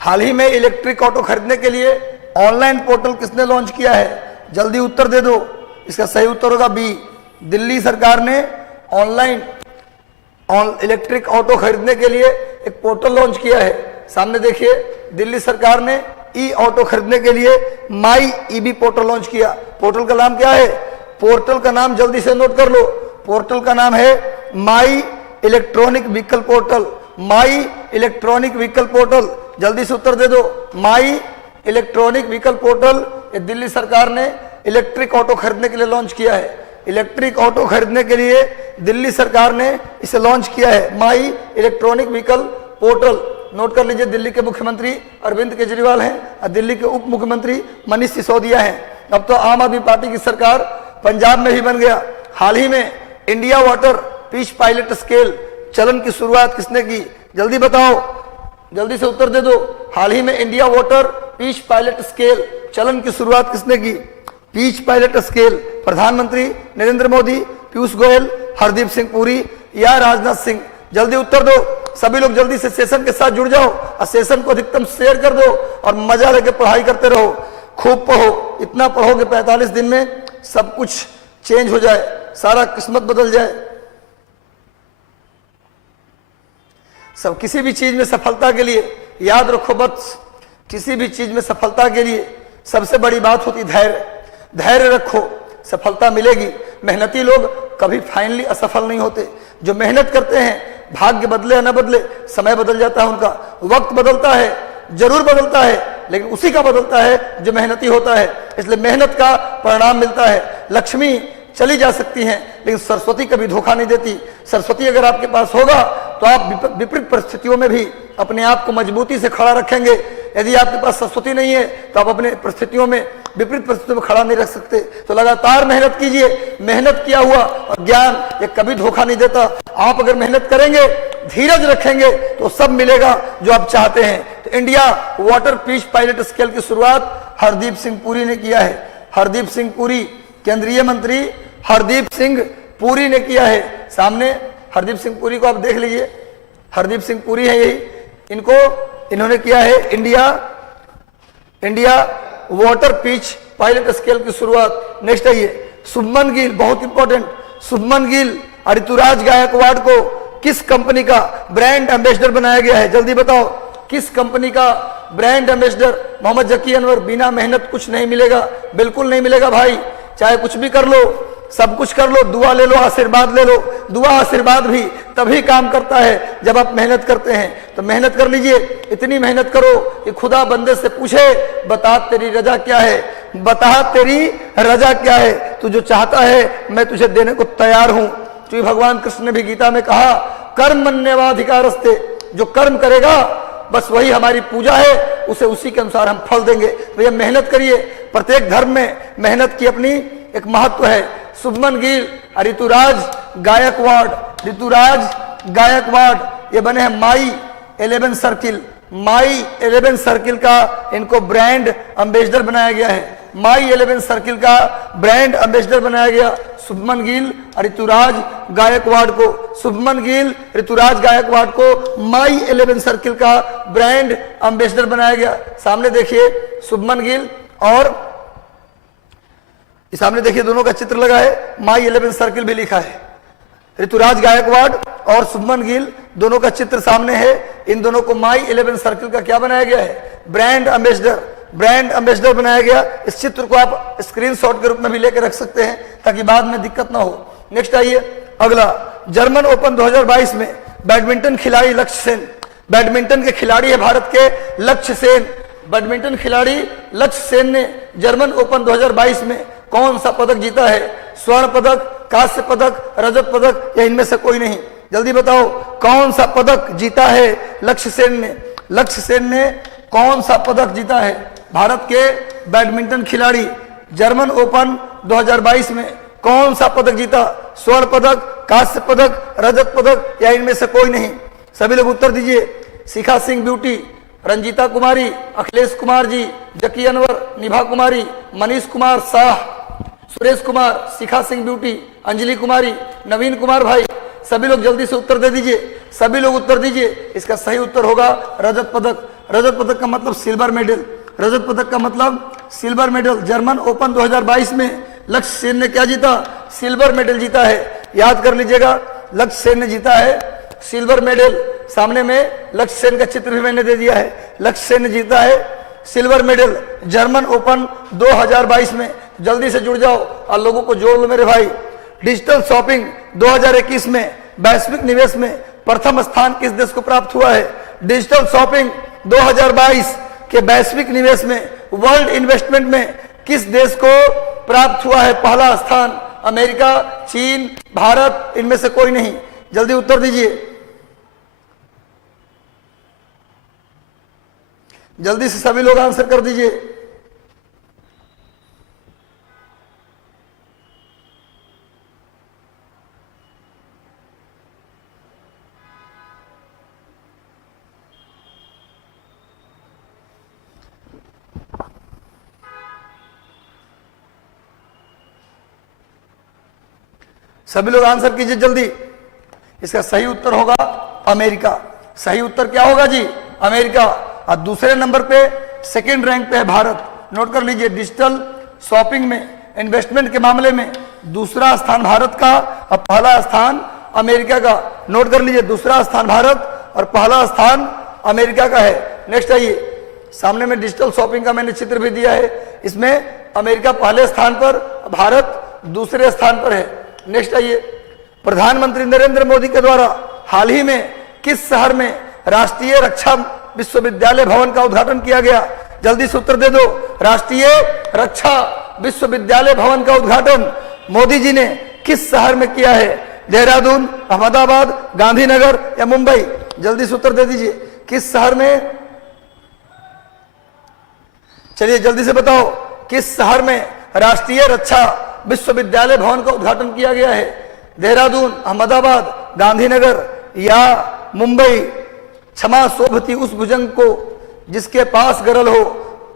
हाल ही में इलेक्ट्रिक ऑटो खरीदने के लिए ऑनलाइन पोर्टल किसने लॉन्च किया है? जल्दी उत्तर दे दो। इसका सही उत्तर होगा बी। दिल्ली सरकार ने ऑनलाइन इलेक्ट्रिक ऑटो खरीदने के लिए एक पोर्टल लॉन्च किया है। सामने देखिए, दिल्ली सरकार ने ई ऑटो खरीदने के लिए माई ईबी पोर्टल लॉन्च किया। पोर्टल का नाम क्या है? पोर्टल का नाम जल्दी से नोट कर लो। पोर्टल का नाम है माई इलेक्ट्रॉनिक व्हीकल पोर्टल। माई इलेक्ट्रॉनिक व्हीकल पोर्टल। जल्दी से उत्तर दे दो। माई इलेक्ट्रॉनिक व्हीकल पोर्टल ये दिल्ली सरकार ने इलेक्ट्रिक ऑटो खरीदने के लिए लॉन्च किया है। इलेक्ट्रिक ऑटो खरीदने के लिए दिल्ली सरकार ने इसे लॉन्च किया है, माई इलेक्ट्रॉनिक व्हीकल पोर्टल। नोट कर लीजिए, दिल्ली के मुख्यमंत्री अरविंद केजरीवाल हैं और दिल्ली के उप मुख्यमंत्री मनीष सिसोदिया हैं। अब तो आम आदमी पार्टी की सरकार पंजाब में भी बन गया। हाल ही में India water pitch pilot scale चलन की शुरुआत किसने की? जल्दी बताओ, जल्दी से उत्तर दे दो। हाल ही में India water pitch pilot scale चलन की शुरुआत किसने की? पीस पायलट स्केल प्रधानमंत्री नरेंद्र मोदी, पीयूष गोयल, हरदीप सिंह पुरी या राजनाथ सिंह? जल्दी उत्तर दो। सभी लोग जल्दी से सेशन के साथ जुड़ जाओ और सेशन को अधिकतम शेयर कर दो और मजा लेके पढ़ाई करते रहो, खूब पढ़ो। इतना पढ़ोगे 45 दिन में सब कुछ चेंज हो जाए, सारा किस्मत बदल जाए। सब किसी भी चीज में सफलता के लिए याद रखो बस, किसी भी चीज में सफलता के लिए सबसे बड़ी बात होती धैर्य। धैर्य रखो, सफलता मिलेगी। मेहनती लोग कभी फाइनली असफल नहीं होते। जो मेहनत करते हैं, भाग्य बदले या न बदले, समय बदल जाता है उनका, वक्त बदलता है, जरूर बदलता है, लेकिन उसी का बदलता है जो मेहनती होता है। इसलिए मेहनत का परिणाम मिलता है। लक्ष्मी चली जा सकती हैं लेकिन सरस्वती कभी धोखा नहीं देती। सरस्वती अगर आपके पास होगा तो आप विपरीत परिस्थितियों में भी अपने आप को मजबूती से खड़ा रखेंगे। यदि आपके पास सरस्वती नहीं है तो आप अपने परिस्थितियों में, विपरीत परिस्थितियों में खड़ा नहीं रख सकते। तो लगातार मेहनत कीजिए। मेहनत किया हुआ और ज्ञान ये कभी धोखा नहीं देता। आप अगर मेहनत करेंगे, धीरज रखेंगे तो सब मिलेगा जो आप चाहते हैं। तो India water pitch pilot scale की शुरुआत हरदीप सिंह पुरी ने किया है। हरदीप सिंह पुरी, केंद्रीय मंत्री हरदीप सिंह पुरी ने किया है। सामने हरदीप सिंह पुरी को आप देख लीजिए, हरदीप सिंह पुरी है यही, इन्होंने किया है India water pitch pilot scale की शुरुआत। नेक्स्ट है ये शुभमन गिल, बहुत इंपॉर्टेंट। शुभमन गिल और ऋतुराज गायकवाड़ को किस कंपनी का ब्रांड एम्बेसडर बनाया गया है? जल्दी बताओ, किस कंपनी का ब्रांड एम्बेसडर? मोहम्मद जकी अनवर, बिना मेहनत कुछ नहीं मिलेगा, बिल्कुल नहीं मिलेगा भाई। चाहे कुछ भी कर लो, सब कुछ कर लो, दुआ ले लो, आशीर्वाद ले लो। दुआ आशीर्वाद भी तभी काम करता है जब आप मेहनत करते हैं। तो मेहनत कर लीजिए, इतनी मेहनत करो कि खुदा बंदे से पूछे, बता तेरी रजा क्या है, बता तेरी रजा क्या है, तू जो चाहता है मैं तुझे देने को तैयार हूं। तो भगवान कृष्ण ने भी गीता में कहा, कर्म मन्यवाधिकारस्ते, जो कर्म करेगा बस वही हमारी पूजा है, उसे उसी के अनुसार हम फल देंगे। भैया मेहनत करिए। प्रत्येक धर्म में मेहनत की अपनी एक महत्व है। शुभमन गिल, ऋतुराज गायकवाड़ ये बने हैं माई 11 सर्किल। माई 11 सर्किल का इनको ब्रांड एम्बेसडर बनाया गया है। माई 11 सर्किल का ब्रांड एम्बेसडर बनाया गया शुभमन गिल और ऋतुराज गायकवाड़ को। शुभमन गिल, ऋतुराज गायकवाड़ को माई 11 सर्किल का ब्रांड एम्बेसडर बनाया गया। सामने देखिए शुभमन गिल और सामने देखिए दोनों का चित्र लगा है, माई 11 सर्किल भी लिखा है। ऋतुराज गायकवाड़ और शुभमन गिल दोनों का चित्र सामने है। इन दोनों को माई 11 सर्किल का क्या बनाया गया है? ब्रांड एम्बेसडर बनाया गया। इस चित्र को आप स्क्रीनशॉट के रूप में भी लेकर रख सकते हैं ताकि बाद में दिक्कत ना हो। नेक्स्ट आइए अगला, जर्मन ओपन 2022 में बैडमिंटन खिलाड़ी लक्ष्य सेन, बैडमिंटन के खिलाड़ी है भारत के लक्ष्य सेन। बैडमिंटन खिलाड़ी लक्ष्य सेन ने जर्मन ओपन 2022 में कौन सा पदक जीता है? स्वर्ण पदक, कांस्य पदक, रजत पदक या इनमें से कोई नहीं? जल्दी बताओ कौन सा पदक जीता है लक्ष्य सेन ने? लक्ष्य सेन ने कौन सा पदक जीता है? भारत के बैडमिंटन खिलाड़ी जर्मन ओपन 2022 में कौन सा पदक जीता? स्वर्ण पदक, कांस्य पदक, रजत पदक या इनमें से कोई नहीं? सभी लोग उत्तर दीजिए। शिखा सिंह ब्यूटी, रंजीता कुमारी, अखिलेश कुमार जी, जकी अनवर, निभा कुमारी, मनीष कुमार शाह, सुरेश कुमार, शिखा सिंह ब्यूटी, अंजलि कुमारी, नवीन कुमार भाई, सभी लोग जल्दी से उत्तर दे दीजिए। सभी लोग उत्तर दीजिए। इसका सही उत्तर होगा रजत पदक। रजत पदक का मतलब सिल्वर मेडल। रजत पदक का मतलब सिल्वर मेडल। जर्मन ओपन 2022 में लक्ष्य सेन ने क्या जीता? सिल्वर मेडल जीता है। याद कर लीजिएगा, लक्ष्य सेन ने जीता है सिल्वर मेडल। सामने में लक्ष्य सेन का चित्र भी मैंने दे दिया है। लक्ष्य सेन ने जीता है सिल्वर मेडल जर्मन ओपन 2022 में। जल्दी से जुड़ जाओ और लोगों को जोड़ लो मेरे भाई। डिजिटल शॉपिंग 2021 में वैश्विक निवेश में प्रथम स्थान किस देश को प्राप्त हुआ है? डिजिटल शॉपिंग 2022 के वैश्विक निवेश में, वर्ल्ड इन्वेस्टमेंट में किस देश को प्राप्त हुआ है पहला स्थान? अमेरिका, चीन, भारत, इनमें से कोई नहीं? जल्दी उत्तर दीजिए। जल्दी से सभी लोग आंसर कर दीजिए। सभी लोग आंसर कीजिए जल्दी। इसका सही उत्तर होगा अमेरिका। सही उत्तर क्या होगा जी? अमेरिका। और दूसरे नंबर पे सेकंड रैंक पे है भारत। नोट कर लीजिए, डिजिटल शॉपिंग में, इन्वेस्टमेंट के मामले में दूसरा स्थान भारत का और पहला स्थान अमेरिका का। नोट कर लीजिए, दूसरा स्थान भारत और पहला स्थान अमेरिका का है। नेक्स्ट आइए, सामने में डिजिटल शॉपिंग का मैंने चित्र भी दिया है। इसमें अमेरिका पहले स्थान पर, भारत दूसरे स्थान पर है। नेक्स्ट आइए, प्रधानमंत्री नरेंद्र मोदी के द्वारा हाल ही में किस शहर में राष्ट्रीय रक्षा विश्वविद्यालय भवन का उद्घाटन किया गया? जल्दी से उत्तर दे दो। राष्ट्रीय रक्षा विश्वविद्यालय भवन का उद्घाटन मोदी जी ने किस शहर में किया है? देहरादून, अहमदाबाद, गांधीनगर या मुंबई? जल्दी से उत्तर दे दीजिए, किस शहर में? चलिए जल्दी से बताओ, किस शहर में राष्ट्रीय रक्षा विश्वविद्यालय भवन का उद्घाटन किया गया है? देहरादून, अहमदाबाद, गांधीनगर या मुंबई? क्षमा शोभती उस भुजंग को जिसके पास गरल हो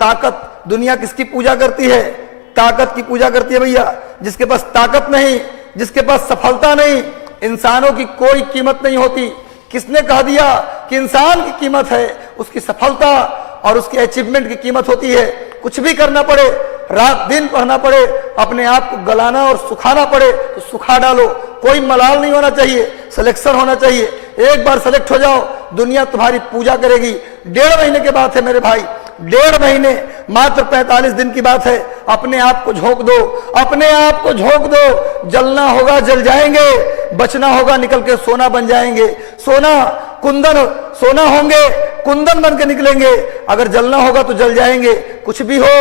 ताकत। दुनिया किसकी पूजा करती है? ताकत की पूजा करती है भैया। जिसके पास ताकत नहीं, जिसके पास सफलता नहीं, इंसानों की कोई कीमत नहीं होती। किसने कह दिया कि इंसान की कीमत है उसकी सफलता और उसके अचीवमेंट की कीमत होती है? कुछ भी करना पड़े, रात दिन पढ़ना पड़े, अपने आप को गलाना और सुखाना पड़े तो सुखा डालो। कोई मलाल नहीं होना चाहिए, सिलेक्शन होना चाहिए। एक बार सेलेक्ट हो जाओ, दुनिया तुम्हारी पूजा करेगी। 1.5 महीने की बात है मेरे भाई, 1.5 महीने, मात्र 45 दिन की बात है। अपने आप को झोंक दो, अपने आप को झोंक दो। जलना होगा जल जाएंगे, बचना होगा निकल के सोना बन जाएंगे। सोना कुंदन, सोना होंगे कुंदन बन के निकलेंगे। अगर जलना होगा तो जल जाएंगे। कुछ भी हो,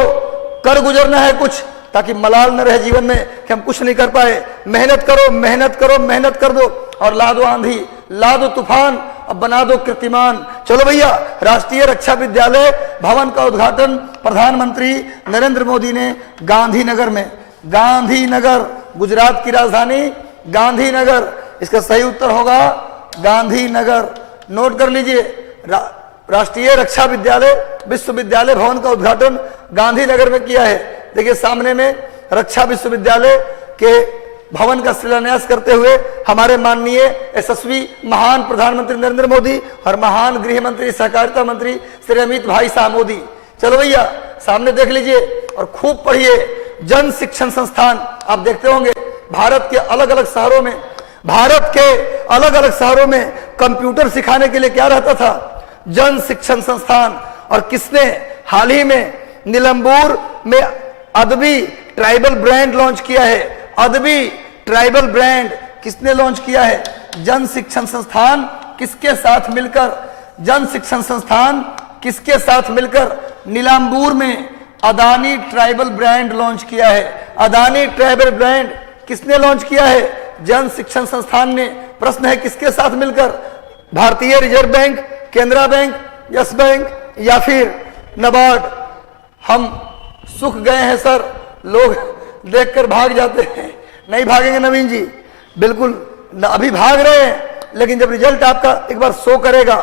कर गुजरना है कुछ, ताकि मलाल न रहे जीवन में कि हम कुछ नहीं कर पाए। मेहनत करो, मेहनत करो, मेहनत कर दो और ला दो आंधी, ला दो तूफान, अब बना दो कीर्तिमान। चलो भैया, राष्ट्रीय रक्षा विद्यालय भवन का उद्घाटन प्रधानमंत्री नरेंद्र मोदी ने गांधीनगर में, गांधीनगर गुजरात की राजधानी गांधीनगर, इसका सही उत्तर होगा गांधीनगर। नोट कर लीजिए, राष्ट्रीय रक्षा विश्वविद्यालय भवन का उद्घाटन गांधीनगर में किया है। देखिए सामने में रक्षा विश्वविद्यालय के भवन का शिलान्यास करते हुए हमारे माननीय यशस्वी महान प्रधानमंत्री नरेंद्र मोदी और महान गृह मंत्री सहकारिता मंत्री श्री अमित भाई शाह मोदी। चलो भैया सामने देख लीजिए और खूब पढ़िए। जन शिक्षण संस्थान आप देखते होंगे भारत के अलग अलग शहरों में, भारत के अलग अलग शहरों में कंप्यूटर सिखाने के लिए क्या रहता था? जन शिक्षण संस्थान। और किसने हाल ही में नीलंबूर में अदबी ट्राइबल ब्रांड लॉन्च किया है? अदबी ट्राइबल ब्रांड किसने लॉन्च किया है? जन शिक्षण संस्थान किसके साथ मिलकर? जन शिक्षण संस्थान किसके साथ मिलकर नीलांबूर में अदानी ट्राइबल ब्रांड लॉन्च किया है? अदानी ट्राइबल ब्रांड किसने लॉन्च किया है? जन शिक्षण संस्थान ने। प्रश्न है किसके साथ मिलकर? भारतीय reserve bank, Canara bank, yes bank या फिर नाबार्ड? हम सुख गए हैं सर, लोग देखकर भाग जाते हैं। नहीं भागेंगे नवीन जी, बिल्कुल अभी भाग रहे हैं, लेकिन जब रिजल्ट आपका एक बार शो करेगा,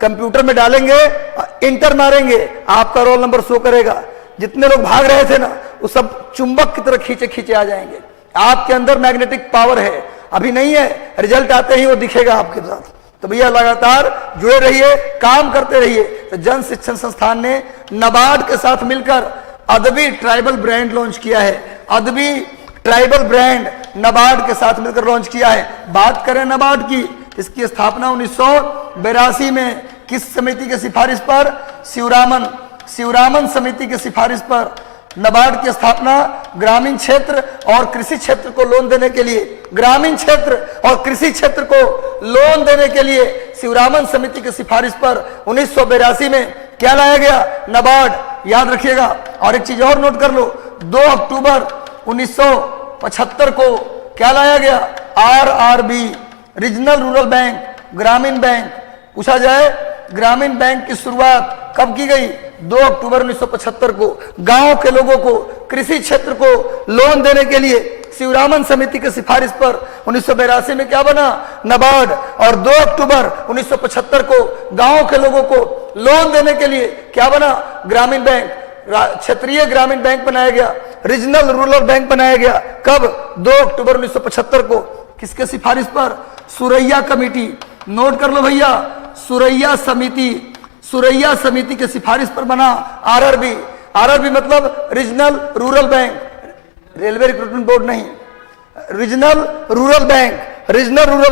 कंप्यूटर में डालेंगे, इंटर मारेंगे, आपका रोल नंबर शो करेगा। जितने लोग भाग रहे थे ना, वो सब चुंबक की तरह खींचे खींचे आ जाएंगे। आपके अंदर मैग्नेटिक पावर है, अभी नहीं है, रिजल्ट आते ही वो दिखेगा आपके साथ। तो भैया लगातार जुड़े रहिए, काम करते रहिए। तो जन शिक्षण संस्थान ने नाबार्ड के साथ मिलकर अदबी ट्राइबल ब्रांड लॉन्च किया है। अदबी ट्राइबल ब्रांड नाबार्ड के साथ मिलकर लॉन्च किया है। बात करें नाबार्ड की, इसकी स्थापना 1982 में किस समिति की सिफारिश पर? शिवरामन समिति की सिफारिश पर नाबार्ड की स्थापना ग्रामीण क्षेत्र और कृषि क्षेत्र को लोन देने के लिए, ग्रामीण क्षेत्र और कृषि क्षेत्र को लोन देने के लिए शिवरामन समिति की सिफारिश पर 1982 में क्या लाया गया? नाबार्ड। याद रखिएगा। और एक चीज और नोट कर लो, 2 अक्टूबर 1975 को क्या लाया गया? RRB, रीजनल रूरल बैंक, ग्रामीण बैंक। पूछा जाए ग्रामीण बैंक की शुरुआत कब की गई? 2 अक्टूबर 1975 को गांव के लोगों को कृषि क्षेत्र को लोन देने के लिए शिवरामन समिति की सिफारिश पर 1982 में क्या बना, नाबार्ड। और 2 अक्टूबर 1975 को गांव के लोगों को लोन देने के लिए क्या बना, ग्रामीण बैंक, क्षेत्रीय ग्रामीण बैंक बनाया गया, रीजनल रूरल बैंक बनाया गया। कब, 2 अक्टूबर 1975 को। किसके सिफारिश पर, सुरैया कमेटी, नोट कर लो भैया, सुरैया समिति के सिफारिश पर बना आरआरबी। आरआरबी मतलब regional rural bank, railway recruitment board नहीं, रीजनल रूरल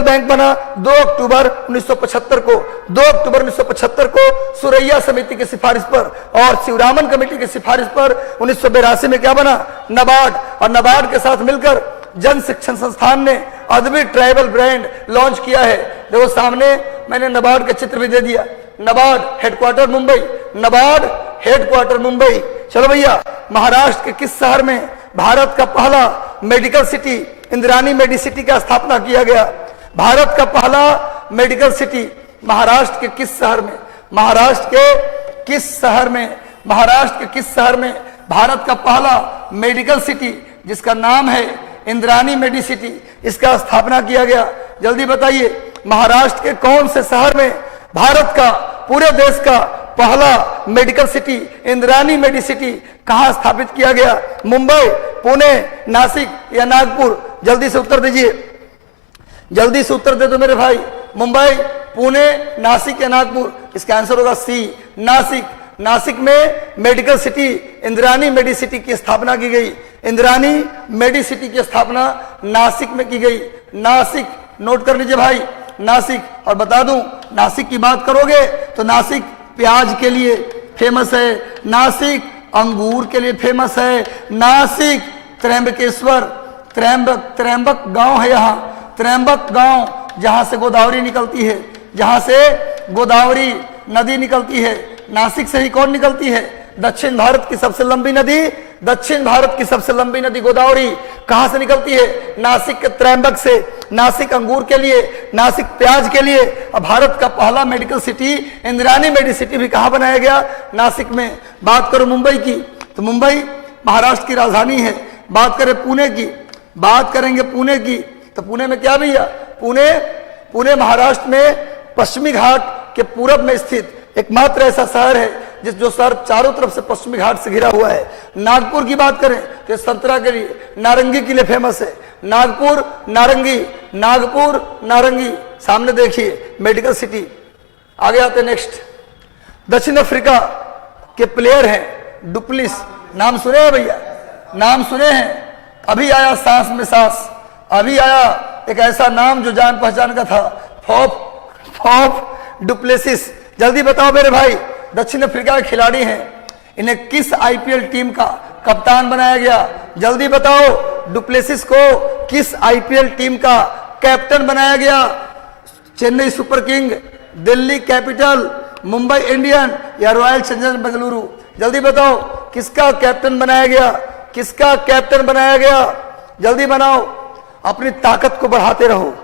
बैंक बना 2 अक्टूबर 1975 को। 2 अक्टूबर 1975 को सुरैया समिति की सिफारिश पर और शिवरामन कमेटी की सिफारिश पर 1982 में क्या बना, नाबार्ड। और नाबार्ड के साथ मिलकर जन शिक्षण संस्थान ने अद्वित ट्राइबल ब्रांड लॉन्च किया है। देखो सामने मैंने नाबार्ड का चित्र भी दे दिया। NABARD headquarter Mumbai, NABARD headquarter Mumbai. चलो भैया, महाराष्ट्र के किस शहर में भारत का पहला मेडिकल सिटी इंद्रानी मेडिसिटी का स्थापना किया गया? भारत का पहला मेडिकल सिटी महाराष्ट्र के किस शहर में, महाराष्ट्र के किस शहर में भारत का पहला मेडिकल सिटी जिसका नाम है इंद्रानी मेडिसिटी, इसका स्थापना किया गया? जल्दी बताइए, महाराष्ट्र के कौन से शहर में भारत का, पूरे देश का पहला मेडिकल सिटी इंद्रानी मेडिसिटी कहां स्थापित किया गया? मुंबई, पुणे, नासिक या नागपुर? जल्दी से उत्तर दीजिए, जल्दी से उत्तर दे दो मेरे भाई। मुंबई, पुणे, नासिक या नागपुर? इसका आंसर होगा सी, नासिक। नासिक में मेडिकल सिटी इंद्रानी मेडिसिटी की स्थापना की गई। इंद्रानी मेडिसिटी की स्थापना नासिक में की गई। नासिक, नोट कर लीजिए भाई, नासिक। और बता दूं, नासिक की बात करोगे तो नासिक प्याज के लिए फेमस है, नासिक अंगूर के लिए फेमस है, नासिक त्र्यंबकेश्वर, त्र्यंबक गांव है यहाँ, त्र्यंबक गांव जहां से गोदावरी निकलती है, जहां से गोदावरी नदी निकलती है। नासिक से ही कौन निकलती है? दक्षिण भारत की सबसे लंबी नदी गोदावरी कहां से निकलती है? नासिक के त्र्यंबक से। नासिक अंगूर के लिए, नासिक प्याज के लिए। अब भारत का पहला मेडिकल सिटी इंद्रानी मेडिसिटी भी कहां बनाया गया? नासिक में। बात करो मुंबई की, तो मुंबई महाराष्ट्र की राजधानी है। बात करें पुणे की, बात करेंगे पुणे की, तो पुणे में क्या भैया? पुणे महाराष्ट्र में पश्चिमी घाट के पूरब में स्थित एकमात्र ऐसा शहर है जो शहर चारों तरफ से पश्चिमी घाट से घिरा हुआ है। नागपुर की बात करें तो संतरा के लिए, नारंगी के लिए फेमस है। नागपुर नारंगी, सामने देखिए मेडिकल सिटी। आगे आते नेक्स्ट, दक्षिण अफ्रीका के प्लेयर हैं डुप्लिस, नाम सुने हैं भैया? नाम सुने हैं? अभी आया सांस में सांस, अभी आया एक ऐसा नाम जो जान पहचान का था, फॉफ डुप्लेसिस। जल्दी बताओ मेरे भाई, दक्षिण अफ्रीका के खिलाड़ी हैं, इन्हें किस आईपीएल टीम का कप्तान बनाया गया? जल्दी बताओ, डुप्लेसिस को किस आईपीएल टीम का कैप्टन बनाया गया? Chennai super king, Delhi capital, Mumbai Indian या रॉयल चैलेंजर्स बेंगलुरु? जल्दी बताओ, किसका कैप्टन बनाया गया? किसका कैप्टन बनाया गया? जल्दी बनाओ। अपनी ताकत को बढ़ाते रहो,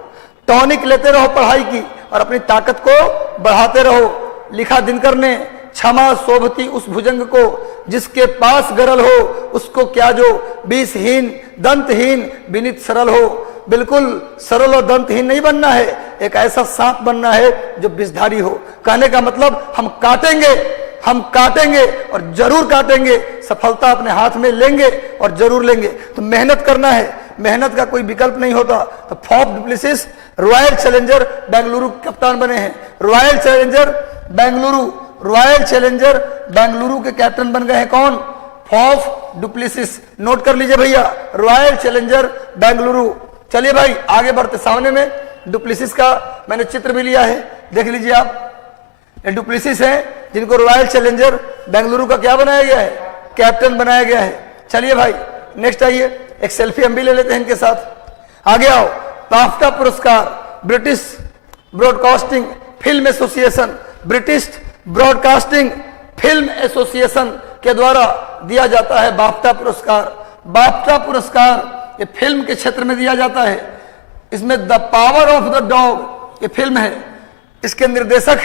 टॉनिक लेते रहो पढ़ाई की और अपनी ताकत को बढ़ाते रहो। लिखा दिनकर ने, क्षमा शोभती उस भुजंग को जिसके पास गरल हो, उसको क्या जो बीसहीन दंतहीन विनित सरल हो। बिल्कुल सरल और दंतहीन नहीं बनना है, एक ऐसा सांप बनना है जो विषधारी हो। कहने का मतलब हम काटेंगे और जरूर काटेंगे, सफलता अपने हाथ में लेंगे और जरूर लेंगे। तो मेहनत करना है, मेहनत का कोई विकल्प नहीं होता। तो फॉफ डुप्लेसिस रॉयल चैलेंजर बेंगलुरु कप्तान बने हैं। रॉयल चैलेंजर बेंगलुरु के कैप्टन बन गए हैं कौन? फॉफ डुप्लेसिस। नोट कर लीजिए भैया, रॉयल चैलेंजर बेंगलुरु। चलिए भाई आगे बढ़ते, सामने में डुप्लेसिस का मैंने चित्र भी लिया है, देख लीजिए आप। ये डुप्लेसिस हैं जिनको रॉयल चैलेंजर बेंगलुरु का क्या बनाया गया है? कैप्टन बनाया गया है। चलिए भाई नेक्स्ट आइए, एक सेल्फी हम भी ले लेते हैं इनके साथ। आगे आओ। बाफ्टा पुरस्कार British broadcasting film association, British broadcasting film association के द्वारा दिया जाता है बाफ्टा पुरस्कार। बाफ्टा पुरस्कार ये फिल्म के क्षेत्र में दिया जाता है। इसमें the power of the dog ये फिल्म है। इसके निर्देशक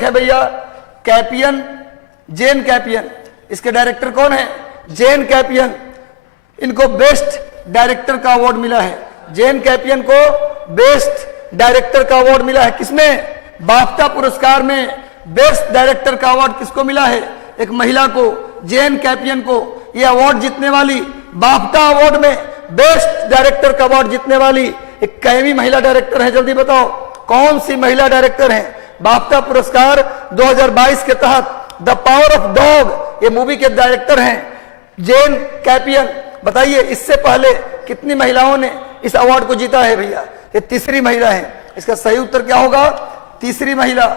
हैं भैया जेन कैपियन, इसके डायरेक्टर कौन है? जेन कैपियन। इनको बेस्ट डायरेक्टर का अवार्ड मिला है। जेन कैपियन को बेस्ट डायरेक्टर का अवार्ड मिला है। किसमें? बाफ्टा पुरस्कार में बेस्ट डायरेक्टर का अवार्ड किसको मिला है? एक महिला को, जेन कैपियन को। यह अवार्ड जीतने वाली, बाफ्टा अवार्ड में बेस्ट डायरेक्टर का अवार्ड जीतने वाली 21वीं महिला डायरेक्टर है। जल्दी बताओ कौन सी महिला डायरेक्टर है? बाफ्टा पुरस्कार 2022 के तहत द पावर ऑफ डॉग ये मूवी के डायरेक्टर हैं जेन कैपियन। बताइए इससे पहले कितनी महिलाओं ने इस अवार्ड को जीता है भैया? ये तीसरी महिला है। इसका सही उत्तर क्या होगा? तीसरी महिला।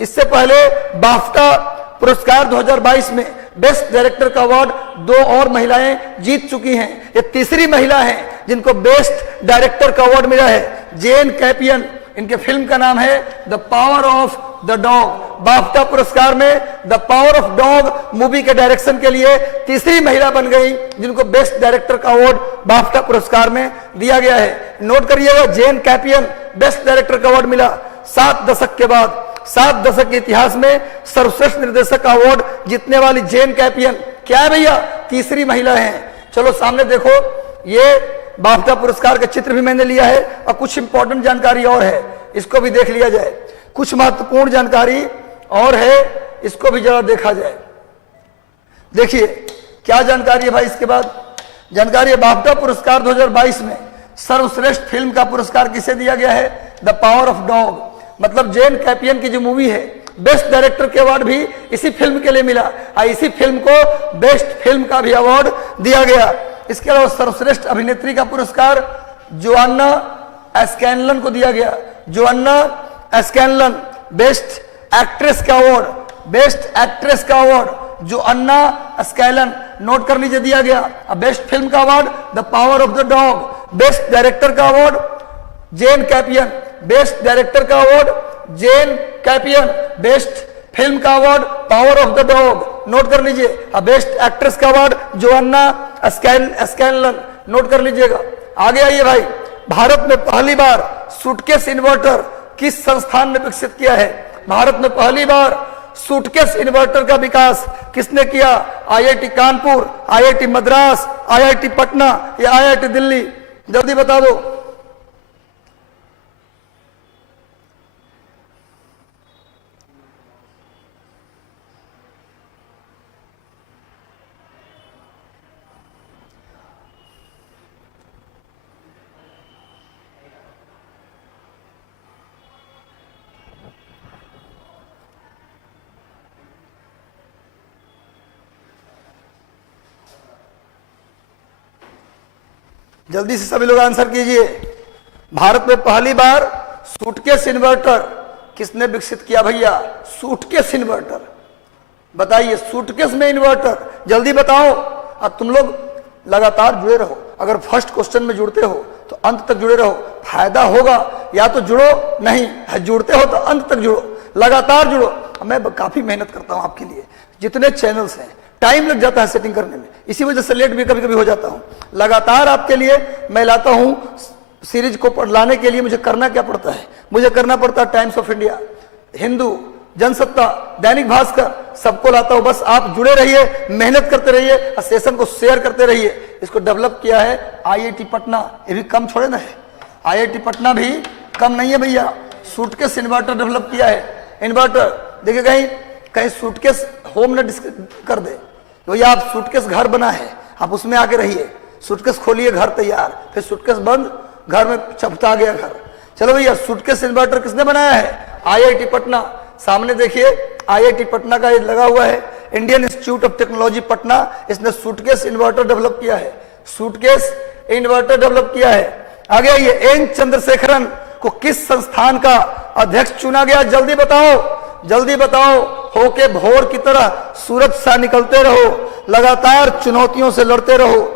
इससे पहले बाफ्टा पुरस्कार 2022 में बेस्ट डायरेक्टर का अवार्ड 2 और महिलाएं जीत चुकी हैं। ये तीसरी महिला है जिनको बेस्ट डायरेक्टर का अवार्ड मिला है। जेन कैपियन, इनके फिल्म का नाम है the power of the dog. BAFTA पुरस्कार में the power of dog movie के डायरेक्शन के लिए तीसरी महिला बन गई जिनको बेस्ट डायरेक्टर का अवार्ड बाफ्टा पुरस्कार में दिया गया है। नोट करिएगा, जेन कैपियन बेस्ट डायरेक्टर का अवार्ड मिला 7 दशक के बाद। 7 दशक के इतिहास में सर्वश्रेष्ठ निर्देशक का अवार्ड जीतने वाली जेन कैपियन क्या है भैया? तीसरी महिला है। चलो सामने देखो, ये बाफ्टा पुरस्कार का चित्र भी मैंने लिया है और कुछ इंपॉर्टेंट जानकारी और है, इसको भी देख लिया जाए। कुछ महत्वपूर्ण जानकारी और है, इसको भी जरा देखा जाए। देखिए क्या जानकारी है भाई। इसके बाद जानकारी है, बाफ्टा पुरस्कार 2022 में सर्वश्रेष्ठ फिल्म का पुरस्कार किसे दिया गया है? The power of dog. मतलब जेन कैपियन की जो मूवी है, बेस्ट डायरेक्टर के अवार्ड भी इसी फिल्म के लिए मिला और इसी फिल्म को बेस्ट फिल्म का भी अवार्ड दिया गया। इसके अलावा सर्वश्रेष्ठ अभिनेत्री का पुरस्कार जोआन्ना स्कैनलन को दिया गया। जोआन्ना स्कैनलन। बेस्ट एक्ट्रेस का अवार्ड, बेस्ट एक्ट्रेस का अवार्ड जोआन्ना स्कैनलन, नोट कर लीजिए, दिया गया। बेस्ट फिल्म का award the power of the dog. Best director का अवार्ड जेन कैपियन। बेस्ट डायरेक्टर का अवार्ड जेन कैपियन। बेस्ट फिल्म का award power of the dog, note कर लीजिए। बेस्ट एक्ट्रेस का अवार्ड जोआन्ना स्कैनलन, नोट कर लीजिएगा। आगे आइए भाई, भारत में पहली बार सूटकेस इन्वर्टर किस संस्थान ने विकसित किया है? भारत में पहली बार सूटकेस इन्वर्टर का विकास किसने किया? IIT Kanpur, IIT Madras, IIT Patna या आईआईटी दिल्ली? जल्दी बता दो। जल्दी से सभी लोग आंसर कीजिए। भारत में पहली बार सूटकेस इन्वर्टर किसने विकसित किया भैया? Suitcase inverter. बताइए, सूटकेस में इन्वर्टर, जल्दी बताओ। अब तुम लोग लगातार जुड़े रहो। अगर फर्स्ट क्वेश्चन में जुड़ते हो तो अंत तक जुड़े रहो, फायदा होगा। या तो जुड़ो, नहीं है जुड़ते हो तो अंत तक जुड़ो, लगातार जुड़ो। मैं काफी मेहनत करता हूं आपके लिए, जितने चैनल्स हैं टाइम लग जाता है सेटिंग करने में, इसी वजह से लेट भी कभी कभी हो जाता हूं। लगातार आपके लिए मैं लाता हूं सीरीज को लाने के लिए मुझे करना क्या पड़ता है? मुझे करना पड़ता है times of India, Hindu, Jansatta, Dainik Bhaskar, सबको लाता हूं। बस आप जुड़े रहिए, मेहनत करते रहिए और सेशन को शेयर करते रहिए। इसको डेवलप किया है आईआईटी पटना। ये भी कम छोड़े ना है, आईआईटी पटना भी कम नहीं है भैया। सूटकेस इन्वर्टर डेवलप किया है। इन्वर्टर देखिए, कहीं कहीं सूटकेस होम न कर दे तो ये आप सूटकेस घर बना है, आप उसमें आके रहिए। सूटकेस खोलिए, घर तैयार, फिर सूटकेस बंद, घर में चपटा गया घर। चलो भैया, सूटकेस इन्वर्टर किसने बनाया है? आईआईटी पटना। सामने देखिए, आईआईटी पटना का ये लगा हुआ है, Indian institute of technology Patna. इसने सूटकेस इन्वर्टर डेवलप किया है। सूटकेस इन्वर्टर डेवलप किया है। आगे आइए, एन चंद्रशेखरन को किस संस्थान का अध्यक्ष चुना गया? जल्दी बताओ, जल्दी बताओ। होके भोर की तरह सूरज सा निकलते रहो, लगातार चुनौतियों से लड़ते रहो।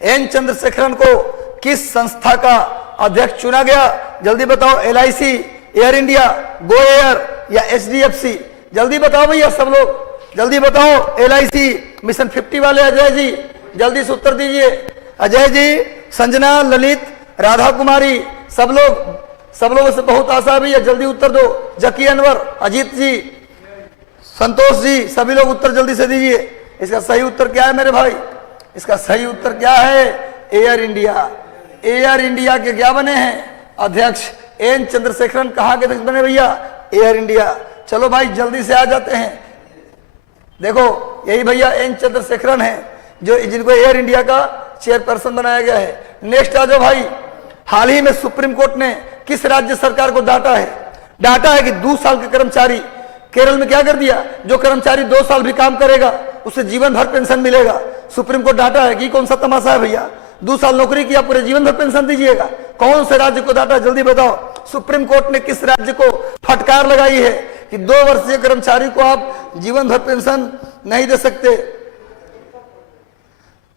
एन चंद्रशेखरन को किस संस्था का अध्यक्ष चुना गया? जल्दी बताओ। LIC, air India, Go Air या एचडीएफसी? जल्दी बताओ भैया सब लोग, जल्दी बताओ। एलआईसी, मिशन 50 वाले अजय जी, जल्दी से उत्तर दीजिए। अजय जी, संजना, ललित, राधा कुमारी, सब लोगों से बहुत आशा है भैया, जल्दी उत्तर दो। जकी अनवर, अजीत जी, संतोष जी, सभी लोग उत्तर जल्दी से दीजिए। इसका सही उत्तर क्या है मेरे भाई? इसका सही उत्तर क्या है? Air India. एयर इंडिया के क्या बने हैं? अध्यक्ष एन चंद्रशेखरन। कहाँ के अध्यक्ष बने भैया? Air India. चलो भाई जल्दी से आ जाते हैं। देखो यही भैया एन चंद्रशेखरन है जो जिनको एयर इंडिया का चेयरपर्सन बनाया गया है। नेक्स्ट आ जाओ भाई। हाल ही में सुप्रीम कोर्ट ने किस राज्य सरकार को डांटा है? डांटा है कि 2 साल के कर्मचारी, केरल में क्या कर दिया, जो कर्मचारी 2 साल भी काम करेगा उसे जीवन भर पेंशन मिलेगा। सुप्रीम कोर्ट डांटा है कि कौन सा तमाशा है भैया? 2 साल नौकरी किया, पूरे जीवन भर पेंशन दीजिएगा। कौन से राज्य को डांटा? जल्दी बताओ। सुप्रीम कोर्ट ने किस राज्य को फटकार लगाई है कि 2 वर्षीय कर्मचारी को आप जीवन भर पेंशन नहीं दे सकते?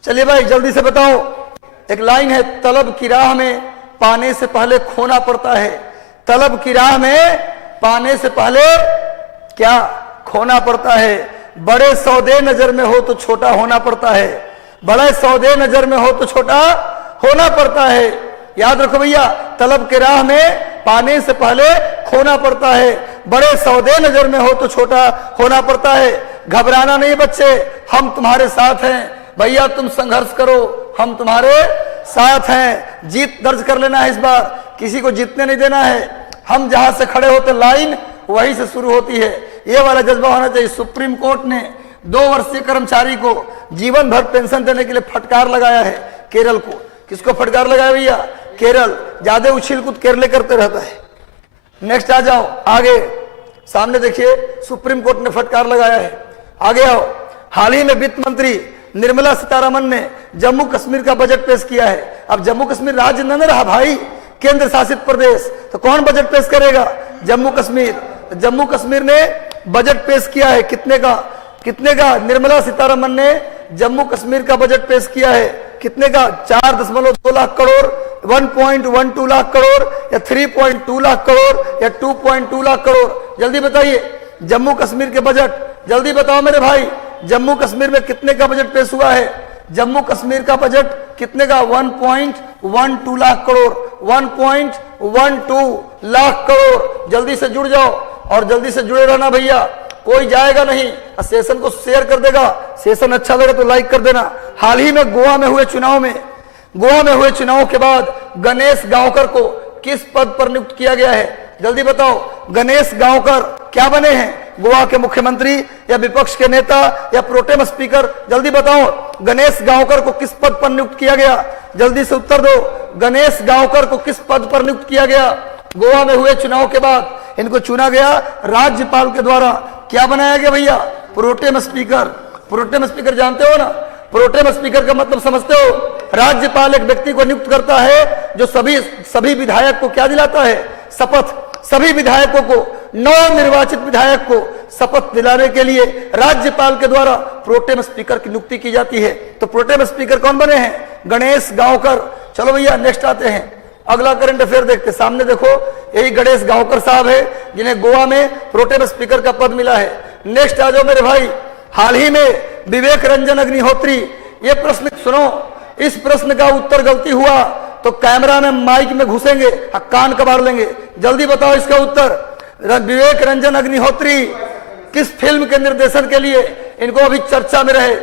चलिए भाई जल्दी से बताओ। एक लाइन है, तलब की राह में पाने से पहले खोना पड़ता है। तलब की राह में पाने से पहले क्या खोना पड़ता है? बड़े सौदे नजर में हो तो छोटा होना पड़ता है। बड़े सौदे नजर में हो तो छोटा होना पड़ता है। याद रखो भैया, तलब के राह में पाने से पहले खोना पड़ता है। बड़े सौदे नजर में हो तो छोटा होना पड़ता है। घबराना नहीं बच्चे, हम तुम्हारे साथ हैं। भैया तुम संघर्ष करो, हम तुम्हारे साथ हैं। जीत दर्ज कर लेना है इस बार, किसी को जीतने नहीं देना है। हम जहां से खड़े होते लाइन वहीं से शुरू होती है, ये वाला जज्बा होना चाहिए। सुप्रीम कोर्ट ने 2 वर्षीय कर्मचारी को जीवन भर पेंशन देने के लिए फटकार लगाया है केरल को। किसको फटकार लगाया भैया? केरल। ज्यादा उछल कूद केरल करते रहता है। नेक्स्ट आ जाओ आगे, सामने देखिए सुप्रीम कोर्ट ने फटकार लगाया है। आगे आओ। हाल ही में वित्त मंत्री निर्मला सीतारमण ने जम्मू कश्मीर का बजट पेश किया है। अब जम्मू कश्मीर राज्य न रहा भाई, केंद्र शासित प्रदेश, तो कौन बजट पेश करेगा? जम्मू कश्मीर। जम्मू कश्मीर ने बजट पेश किया है। कितने का? निर्मला सीतारमण ने जम्मू कश्मीर का बजट पेश किया है। कितने का? 4.2 लाख करोड़, 1.12 लाख करोड़, या 3.2 लाख करोड़, या 2.2 लाख करोड़? जल्दी बताइए जम्मू कश्मीर के बजट, जल्दी बताओ मेरे भाई। जम्मू कश्मीर में कितने का बजट पेश हुआ है? जम्मू कश्मीर का बजट कितने का? 1.12 लाख करोड़, 1.12 लाख करोड़। जल्दी से जुड़ जाओ और जल्दी से जुड़े रहना भैया, कोई जाएगा नहीं। सेशन को शेयर कर देगा, सेशन अच्छा लगे तो लाइक कर देना। हाल ही में गोवा में हुए चुनाव के बाद गणेश गांवकर को किस पद पर नियुक्त किया गया है? जल्दी बताओ। गणेश गांवकर क्या बने हैं? गोवा के मुख्यमंत्री या विपक्ष के नेता या प्रोटेम स्पीकर? जल्दी बताओ। गणेश गांवकर को किस पद पर नियुक्त किया गया? जल्दी से उत्तर दो। गणेश गांवकर को किस पद पर नियुक्त किया गया? गोवा में हुए चुनाव के बाद इनको चुना गया राज्यपाल के द्वारा। क्या बनाया गया भैया? Pro tem speaker. प्रोटेम स्पीकर जानते हो ना? प्रोटेम स्पीकर का मतलब समझते हो? राज्यपाल एक व्यक्ति को नियुक्त करता है जो सभी विधायक को क्या दिलाता है? शपथ। सभी विधायकों को, नवनिर्वाचित विधायक को शपथ दिलाने के लिए राज्यपाल के द्वारा प्रोटेम स्पीकर की नियुक्ति की जाती है। तो प्रोटेम स्पीकर कौन बने हैं? गणेश गांवकर। चलो भैया नेक्स्ट आते हैं, अगला करंट अफेयर देखते। सामने देखो, यही गणेश गांवकर साहब है जिन्हें गोवा में प्रोटेम स्पीकर का पद मिला है। नेक्स्ट आ जाओ मेरे भाई। हाल ही में विवेक रंजन अग्निहोत्री, ये प्रश्न सुनो, इस प्रश्न का उत्तर गलती हुआ तो कैमरा में माइक में घुसेंगे, कान कबाड़ लेंगे। जल्दी बताओ इसका उत्तर। विवेक रंजन अग्निहोत्री किस फिल्म के निर्देशन के लिए इनको अभी चर्चा में रहे?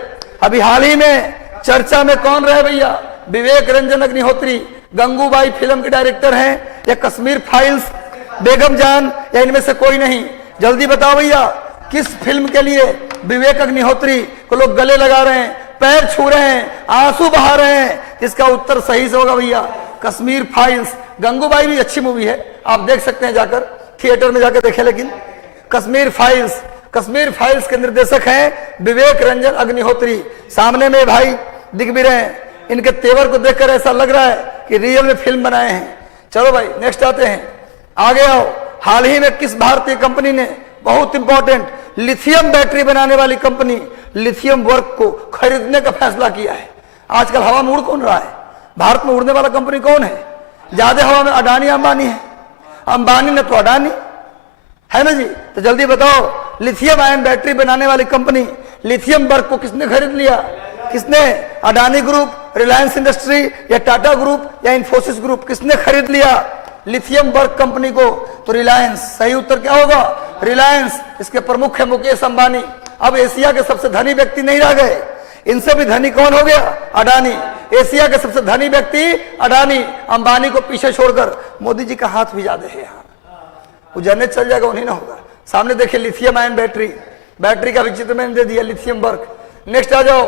अभी हाल ही में चर्चा में कौन रहे भैया? विवेक रंजन अग्निहोत्री। गंगूबाई फिल्म के डायरेक्टर हैं, या कश्मीर फाइल्स, बेगम जान, या इनमें से कोई नहीं? जल्दी बताओ भैया, किस फिल्म के लिए विवेक अग्निहोत्री को लोग गले लगा रहे हैं, पैर छू रहे हैं, आंसू बहा रहे हैं? इसका उत्तर सही से होगा भैया, कश्मीर फाइल्स। गंगूबाई भी अच्छी मूवी है, आप देख सकते हैं जाकर, थिएटर में जाकर देखें। लेकिन कश्मीर फाइल्स के निर्देशक हैं विवेक रंजन अग्निहोत्री। सामने में भाई दिख भी रहे हैं, इनके तेवर को देखकर ऐसा लग रहा है कि रियल में फिल्म बनाए हैं। चलो भाई नेक्स्ट आते हैं, आगे आओ। हाल ही में किस भारतीय कंपनी ने, बहुत इंपॉर्टेंट, लिथियम बैटरी बनाने वाली कंपनी लिथियम वर्क को खरीदने का फैसला किया है? आजकल हवा में उड़ कौन रहा है? भारत में उड़ने वाला कंपनी कौन है? ज्यादा हवा में अडानी अंबानी है। अंबानी ने तो अडानी है ना जी। तो जल्दी बताओ, लिथियम आयन बैटरी बनाने वाली कंपनी लिथियम वर्क को किसने खरीद लिया? किसने? अडानी ग्रुप, रिलायंस इंडस्ट्री या टाटा ग्रुप या इंफोसिस ग्रुप, किसने खरीद लिया लिथियम वर्क कंपनी को? तो रिलायंस। सही उत्तर क्या होगा? रिलायंस। इसके प्रमुख है मुकेश अंबानी। अब एशिया के सबसे धनी व्यक्ति नहीं रह गए, इनसे भी धनी कौन हो गया? अडानी। एशिया के सबसे धनी व्यक्ति अडानी, अंबानी को पीछे छोड़कर। मोदी जी का हाथ भी ज्यादा है यहाँ, वो जरने चल जाएगा उन्हीं ना होगा। सामने देखिए लिथियम आयन बैटरी, बैटरी का भी चित्र मैंने दे दिया, लिथियम वर्क। नेक्स्ट आ जाओ,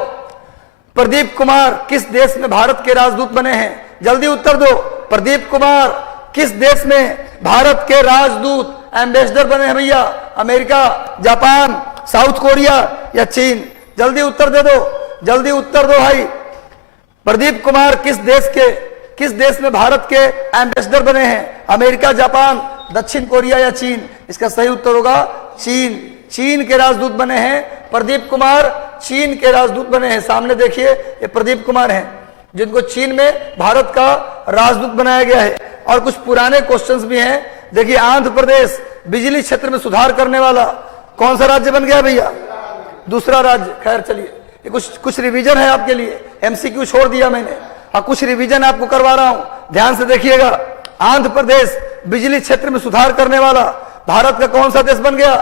प्रदीप कुमार किस देश में भारत के राजदूत बने हैं? जल्दी उत्तर दो। प्रदीप कुमार किस देश में भारत के राजदूत, एम्बेसडर बने हैं भैया? अमेरिका, जापान, साउथ कोरिया या चीन? जल्दी उत्तर दे दो, जल्दी उत्तर दो भाई। प्रदीप कुमार किस देश में भारत के एम्बेसडर बने हैं? अमेरिका, जापान, दक्षिण कोरिया या चीन? इसका सही उत्तर होगा चीन। चीन के राजदूत बने हैं प्रदीप कुमार, चीन के राजदूत बने हैं। सामने देखिए ये प्रदीप कुमार हैं जिनको चीन में भारत का राजदूत बनाया गया है। और कुछ पुराने क्वेश्चंस भी हैं। देखिए आंध्र प्रदेश बिजली क्षेत्र में सुधार करने वाला कौन सा राज्य बन गया भैया? दूसरा राज्य। खैर चलिए, ये कुछ रिवीजन है आपके लिए, एमसीक्यू छोड़ दिया मैंने, हाँ कुछ रिवीजन आपको करवा रहा हूं, ध्यान से देखिएगा। आंध्र प्रदेश बिजली क्षेत्र में सुधार करने वाला भारत का कौन सा देश बन गया?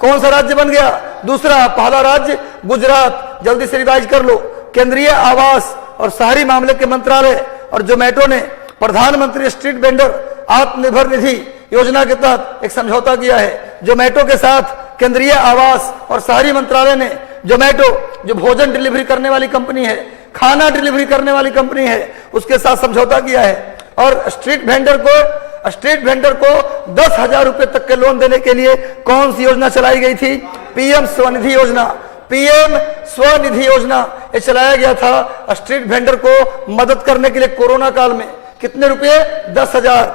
कौन सा राज्य बन गया? दूसरा। पहला राज्य गुजरात। जल्दी से रिवाइज कर लो। केंद्रीय आवास और शहरी मामले के मंत्रालय और जोमेटो ने प्रधानमंत्री स्ट्रीट वेंडर आत्मनिर्भर निधि योजना के तहत एक समझौता किया है। जोमेटो के साथ केंद्रीय आवास और शहरी मंत्रालय ने जोमेटो जो भोजन डिलीवरी करने वाली कंपनी है, खाना डिलीवरी करने वाली कंपनी है, उसके साथ समझौता किया है। और स्ट्रीट वेंडर को 10,000 रुपए तक के लोन देने के लिए कौन सी योजना चलाई गई थी? पीएम स्वनिधि योजना। पीएम स्वनिधि योजना ये चलाया गया था स्ट्रीट वेंडर को मदद करने के लिए कोरोना काल में। कितने रुपए? 10,000।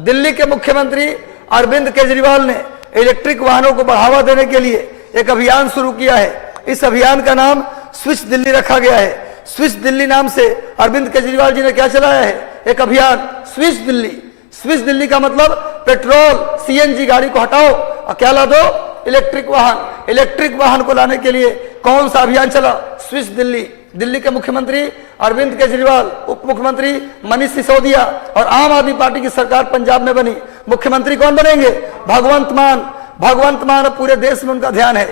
दिल्ली के मुख्यमंत्री अरविंद केजरीवाल ने इलेक्ट्रिक वाहनों को बढ़ावा देने के लिए एक अभियान शुरू किया है। इस अभियान का नाम स्विच दिल्ली रखा गया है। स्विच दिल्ली नाम से अरविंद केजरीवाल जी ने क्या चलाया है? एक अभियान स्विच दिल्ली। स्विच दिल्ली का मतलब पेट्रोल सीएनजी गाड़ी को हटाओ और क्या ला दो? इलेक्ट्रिक वाहन। इलेक्ट्रिक वाहन को लाने के लिए कौन सा अभियान चला? स्विच दिल्ली। दिल्ली के मुख्यमंत्री अरविंद केजरीवाल, उप मुख्यमंत्री मनीष सिसोदिया और आम आदमी पार्टी की सरकार पंजाब में बनी। मुख्यमंत्री कौन बनेंगे? भगवंत मान। भगवंत मान। पूरे देश में उनका ध्यान है।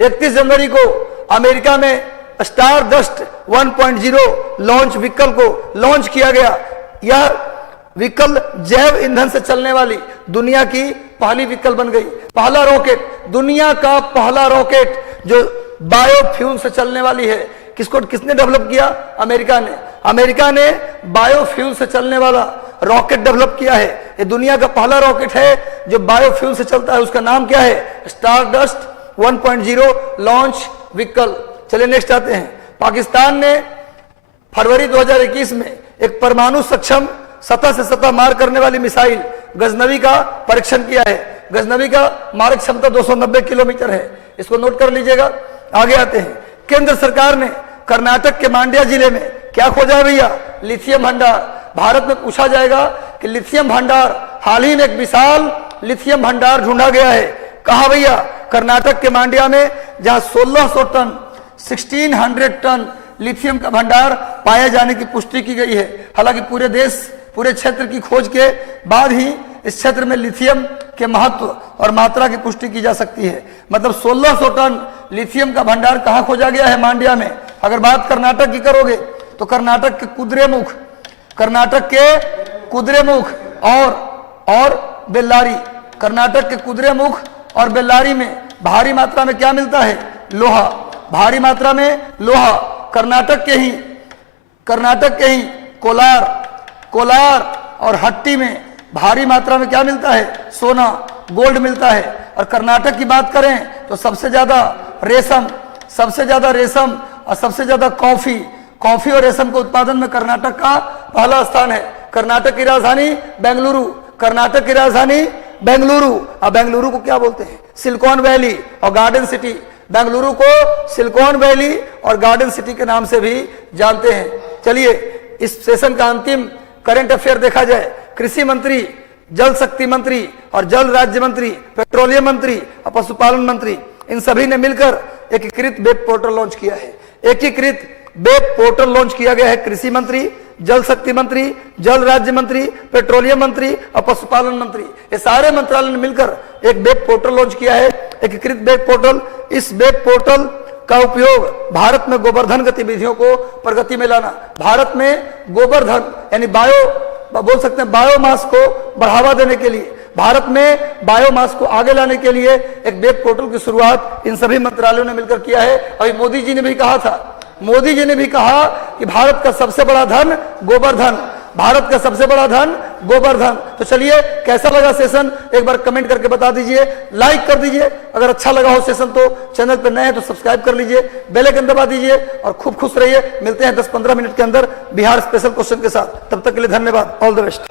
31 जनवरी को अमेरिका में स्टार डस्ट 1.0 लॉन्च व्हीकल को लॉन्च किया गया। यह व्हीकल जैव ईंधन से चलने वाली दुनिया की पहली व्हीकल बन गई। पहला रॉकेट, दुनिया का पहला रॉकेट जो बायोफ्यूल से चलने वाली है। किसने डेवलप किया? अमेरिका ने। अमेरिका ने बायोफ्यूल से चलने वाला रॉकेट डेवलप किया है। ये दुनिया का पहला रॉकेट है जो बायोफ्यूल से चलता है। उसका नाम क्या है? Star dust 1.0 launch vehicle. चलिए नेक्स्ट आते हैं। पाकिस्तान ने फरवरी 2021 में एक परमाणु सक्षम सतह से सतह मार करने वाली मिसाइल गजनवी का परीक्षण किया है। गजनवी का मारक क्षमता 290 किलोमीटर है, इसको नोट कर लीजिएगा। आगे आते हैं। केंद्र सरकार ने कर्नाटक के मांड्या जिले में क्या खोजा है भैया? लिथियम भंडार। भारत में पूछा जाएगा कि लिथियम भंडार, हाल ही में एक विशाल लिथियम भंडार ढूंढा गया है। कहा भैया? कर्नाटक के मांड्या में, जहां 1600 टन 1600 टन लिथियम का भंडार पाए जाने की पुष्टि की गई है। हालांकि पूरे क्षेत्र की खोज के बाद ही इस क्षेत्र में लिथियम के महत्व और मात्रा की पुष्टि की जा सकती है। मतलब 1600 टन लिथियम का भंडार कहाँ खोजा गया है? मांड्या में। अगर बात कर्नाटक की करोगे तो कर्नाटक के कुद्रेमुख और बेल्लारी। कर्नाटक के कुद्रेमुख और बेल्लारी में भारी मात्रा में क्या मिलता है? लोहा। भारी मात्रा में लोहा। कर्नाटक के ही कोलार और हट्टी में भारी मात्रा में क्या मिलता है? सोना, गोल्ड मिलता है। और कर्नाटक की बात करें तो सबसे ज्यादा रेशम और सबसे ज्यादा कॉफी और रेशम के उत्पादन में कर्नाटक का पहला स्थान है। कर्नाटक की राजधानी बेंगलुरु। अब बेंगलुरु को क्या बोलते हैं? सिलिकॉन वैली और गार्डन सिटी। बेंगलुरु को सिलिकॉन वैली और गार्डन सिटी के नाम से भी जानते हैं। चलिए इस सेशन का अंतिम करंट अफेयर देखा जाए। कृषि मंत्री, जल शक्ति मंत्री और जल राज्य मंत्री, पेट्रोलियम मंत्री और पशुपालन मंत्री, इन सभी ने मिलकर एकीकृत वेब पोर्टल लॉन्च किया है। एकीकृत वेब पोर्टल लॉन्च किया गया है। कृषि मंत्री, जल शक्ति मंत्री, जल राज्य मंत्री, पेट्रोलियम मंत्री और पशुपालन मंत्री, ये सारे मंत्रालय ने मिलकर एक वेब पोर्टल लॉन्च किया है, एकीकृत वेब पोर्टल। इस वेब पोर्टल का उपयोग भारत में गोवर्धन गतिविधियों को प्रगति में लाना, भारत में गोवर्धन यानी बोल सकते हैं बायोमास को बढ़ावा देने के लिए, भारत में बायोमास को आगे लाने के लिए एक वेब पोर्टल की शुरुआत इन सभी मंत्रालयों ने मिलकर किया है। अभी मोदी जी ने भी कहा था, मोदी जी ने भी कहा कि भारत का सबसे बड़ा धन गोवर्धन, भारत का सबसे बड़ा धन गोवर्धन। तो चलिए, कैसा लगा सेशन एक बार कमेंट करके बता दीजिए, लाइक कर दीजिए, अगर अच्छा लगा हो सेशन तो चैनल पर नए हैं तो सब्सक्राइब कर लीजिए, बेल आइकन दबा दीजिए और खूब खुश रहिए। मिलते हैं 10-15 मिनट के अंदर बिहार स्पेशल क्वेश्चन के साथ, तब तक के लिए धन्यवाद, ऑल द बेस्ट।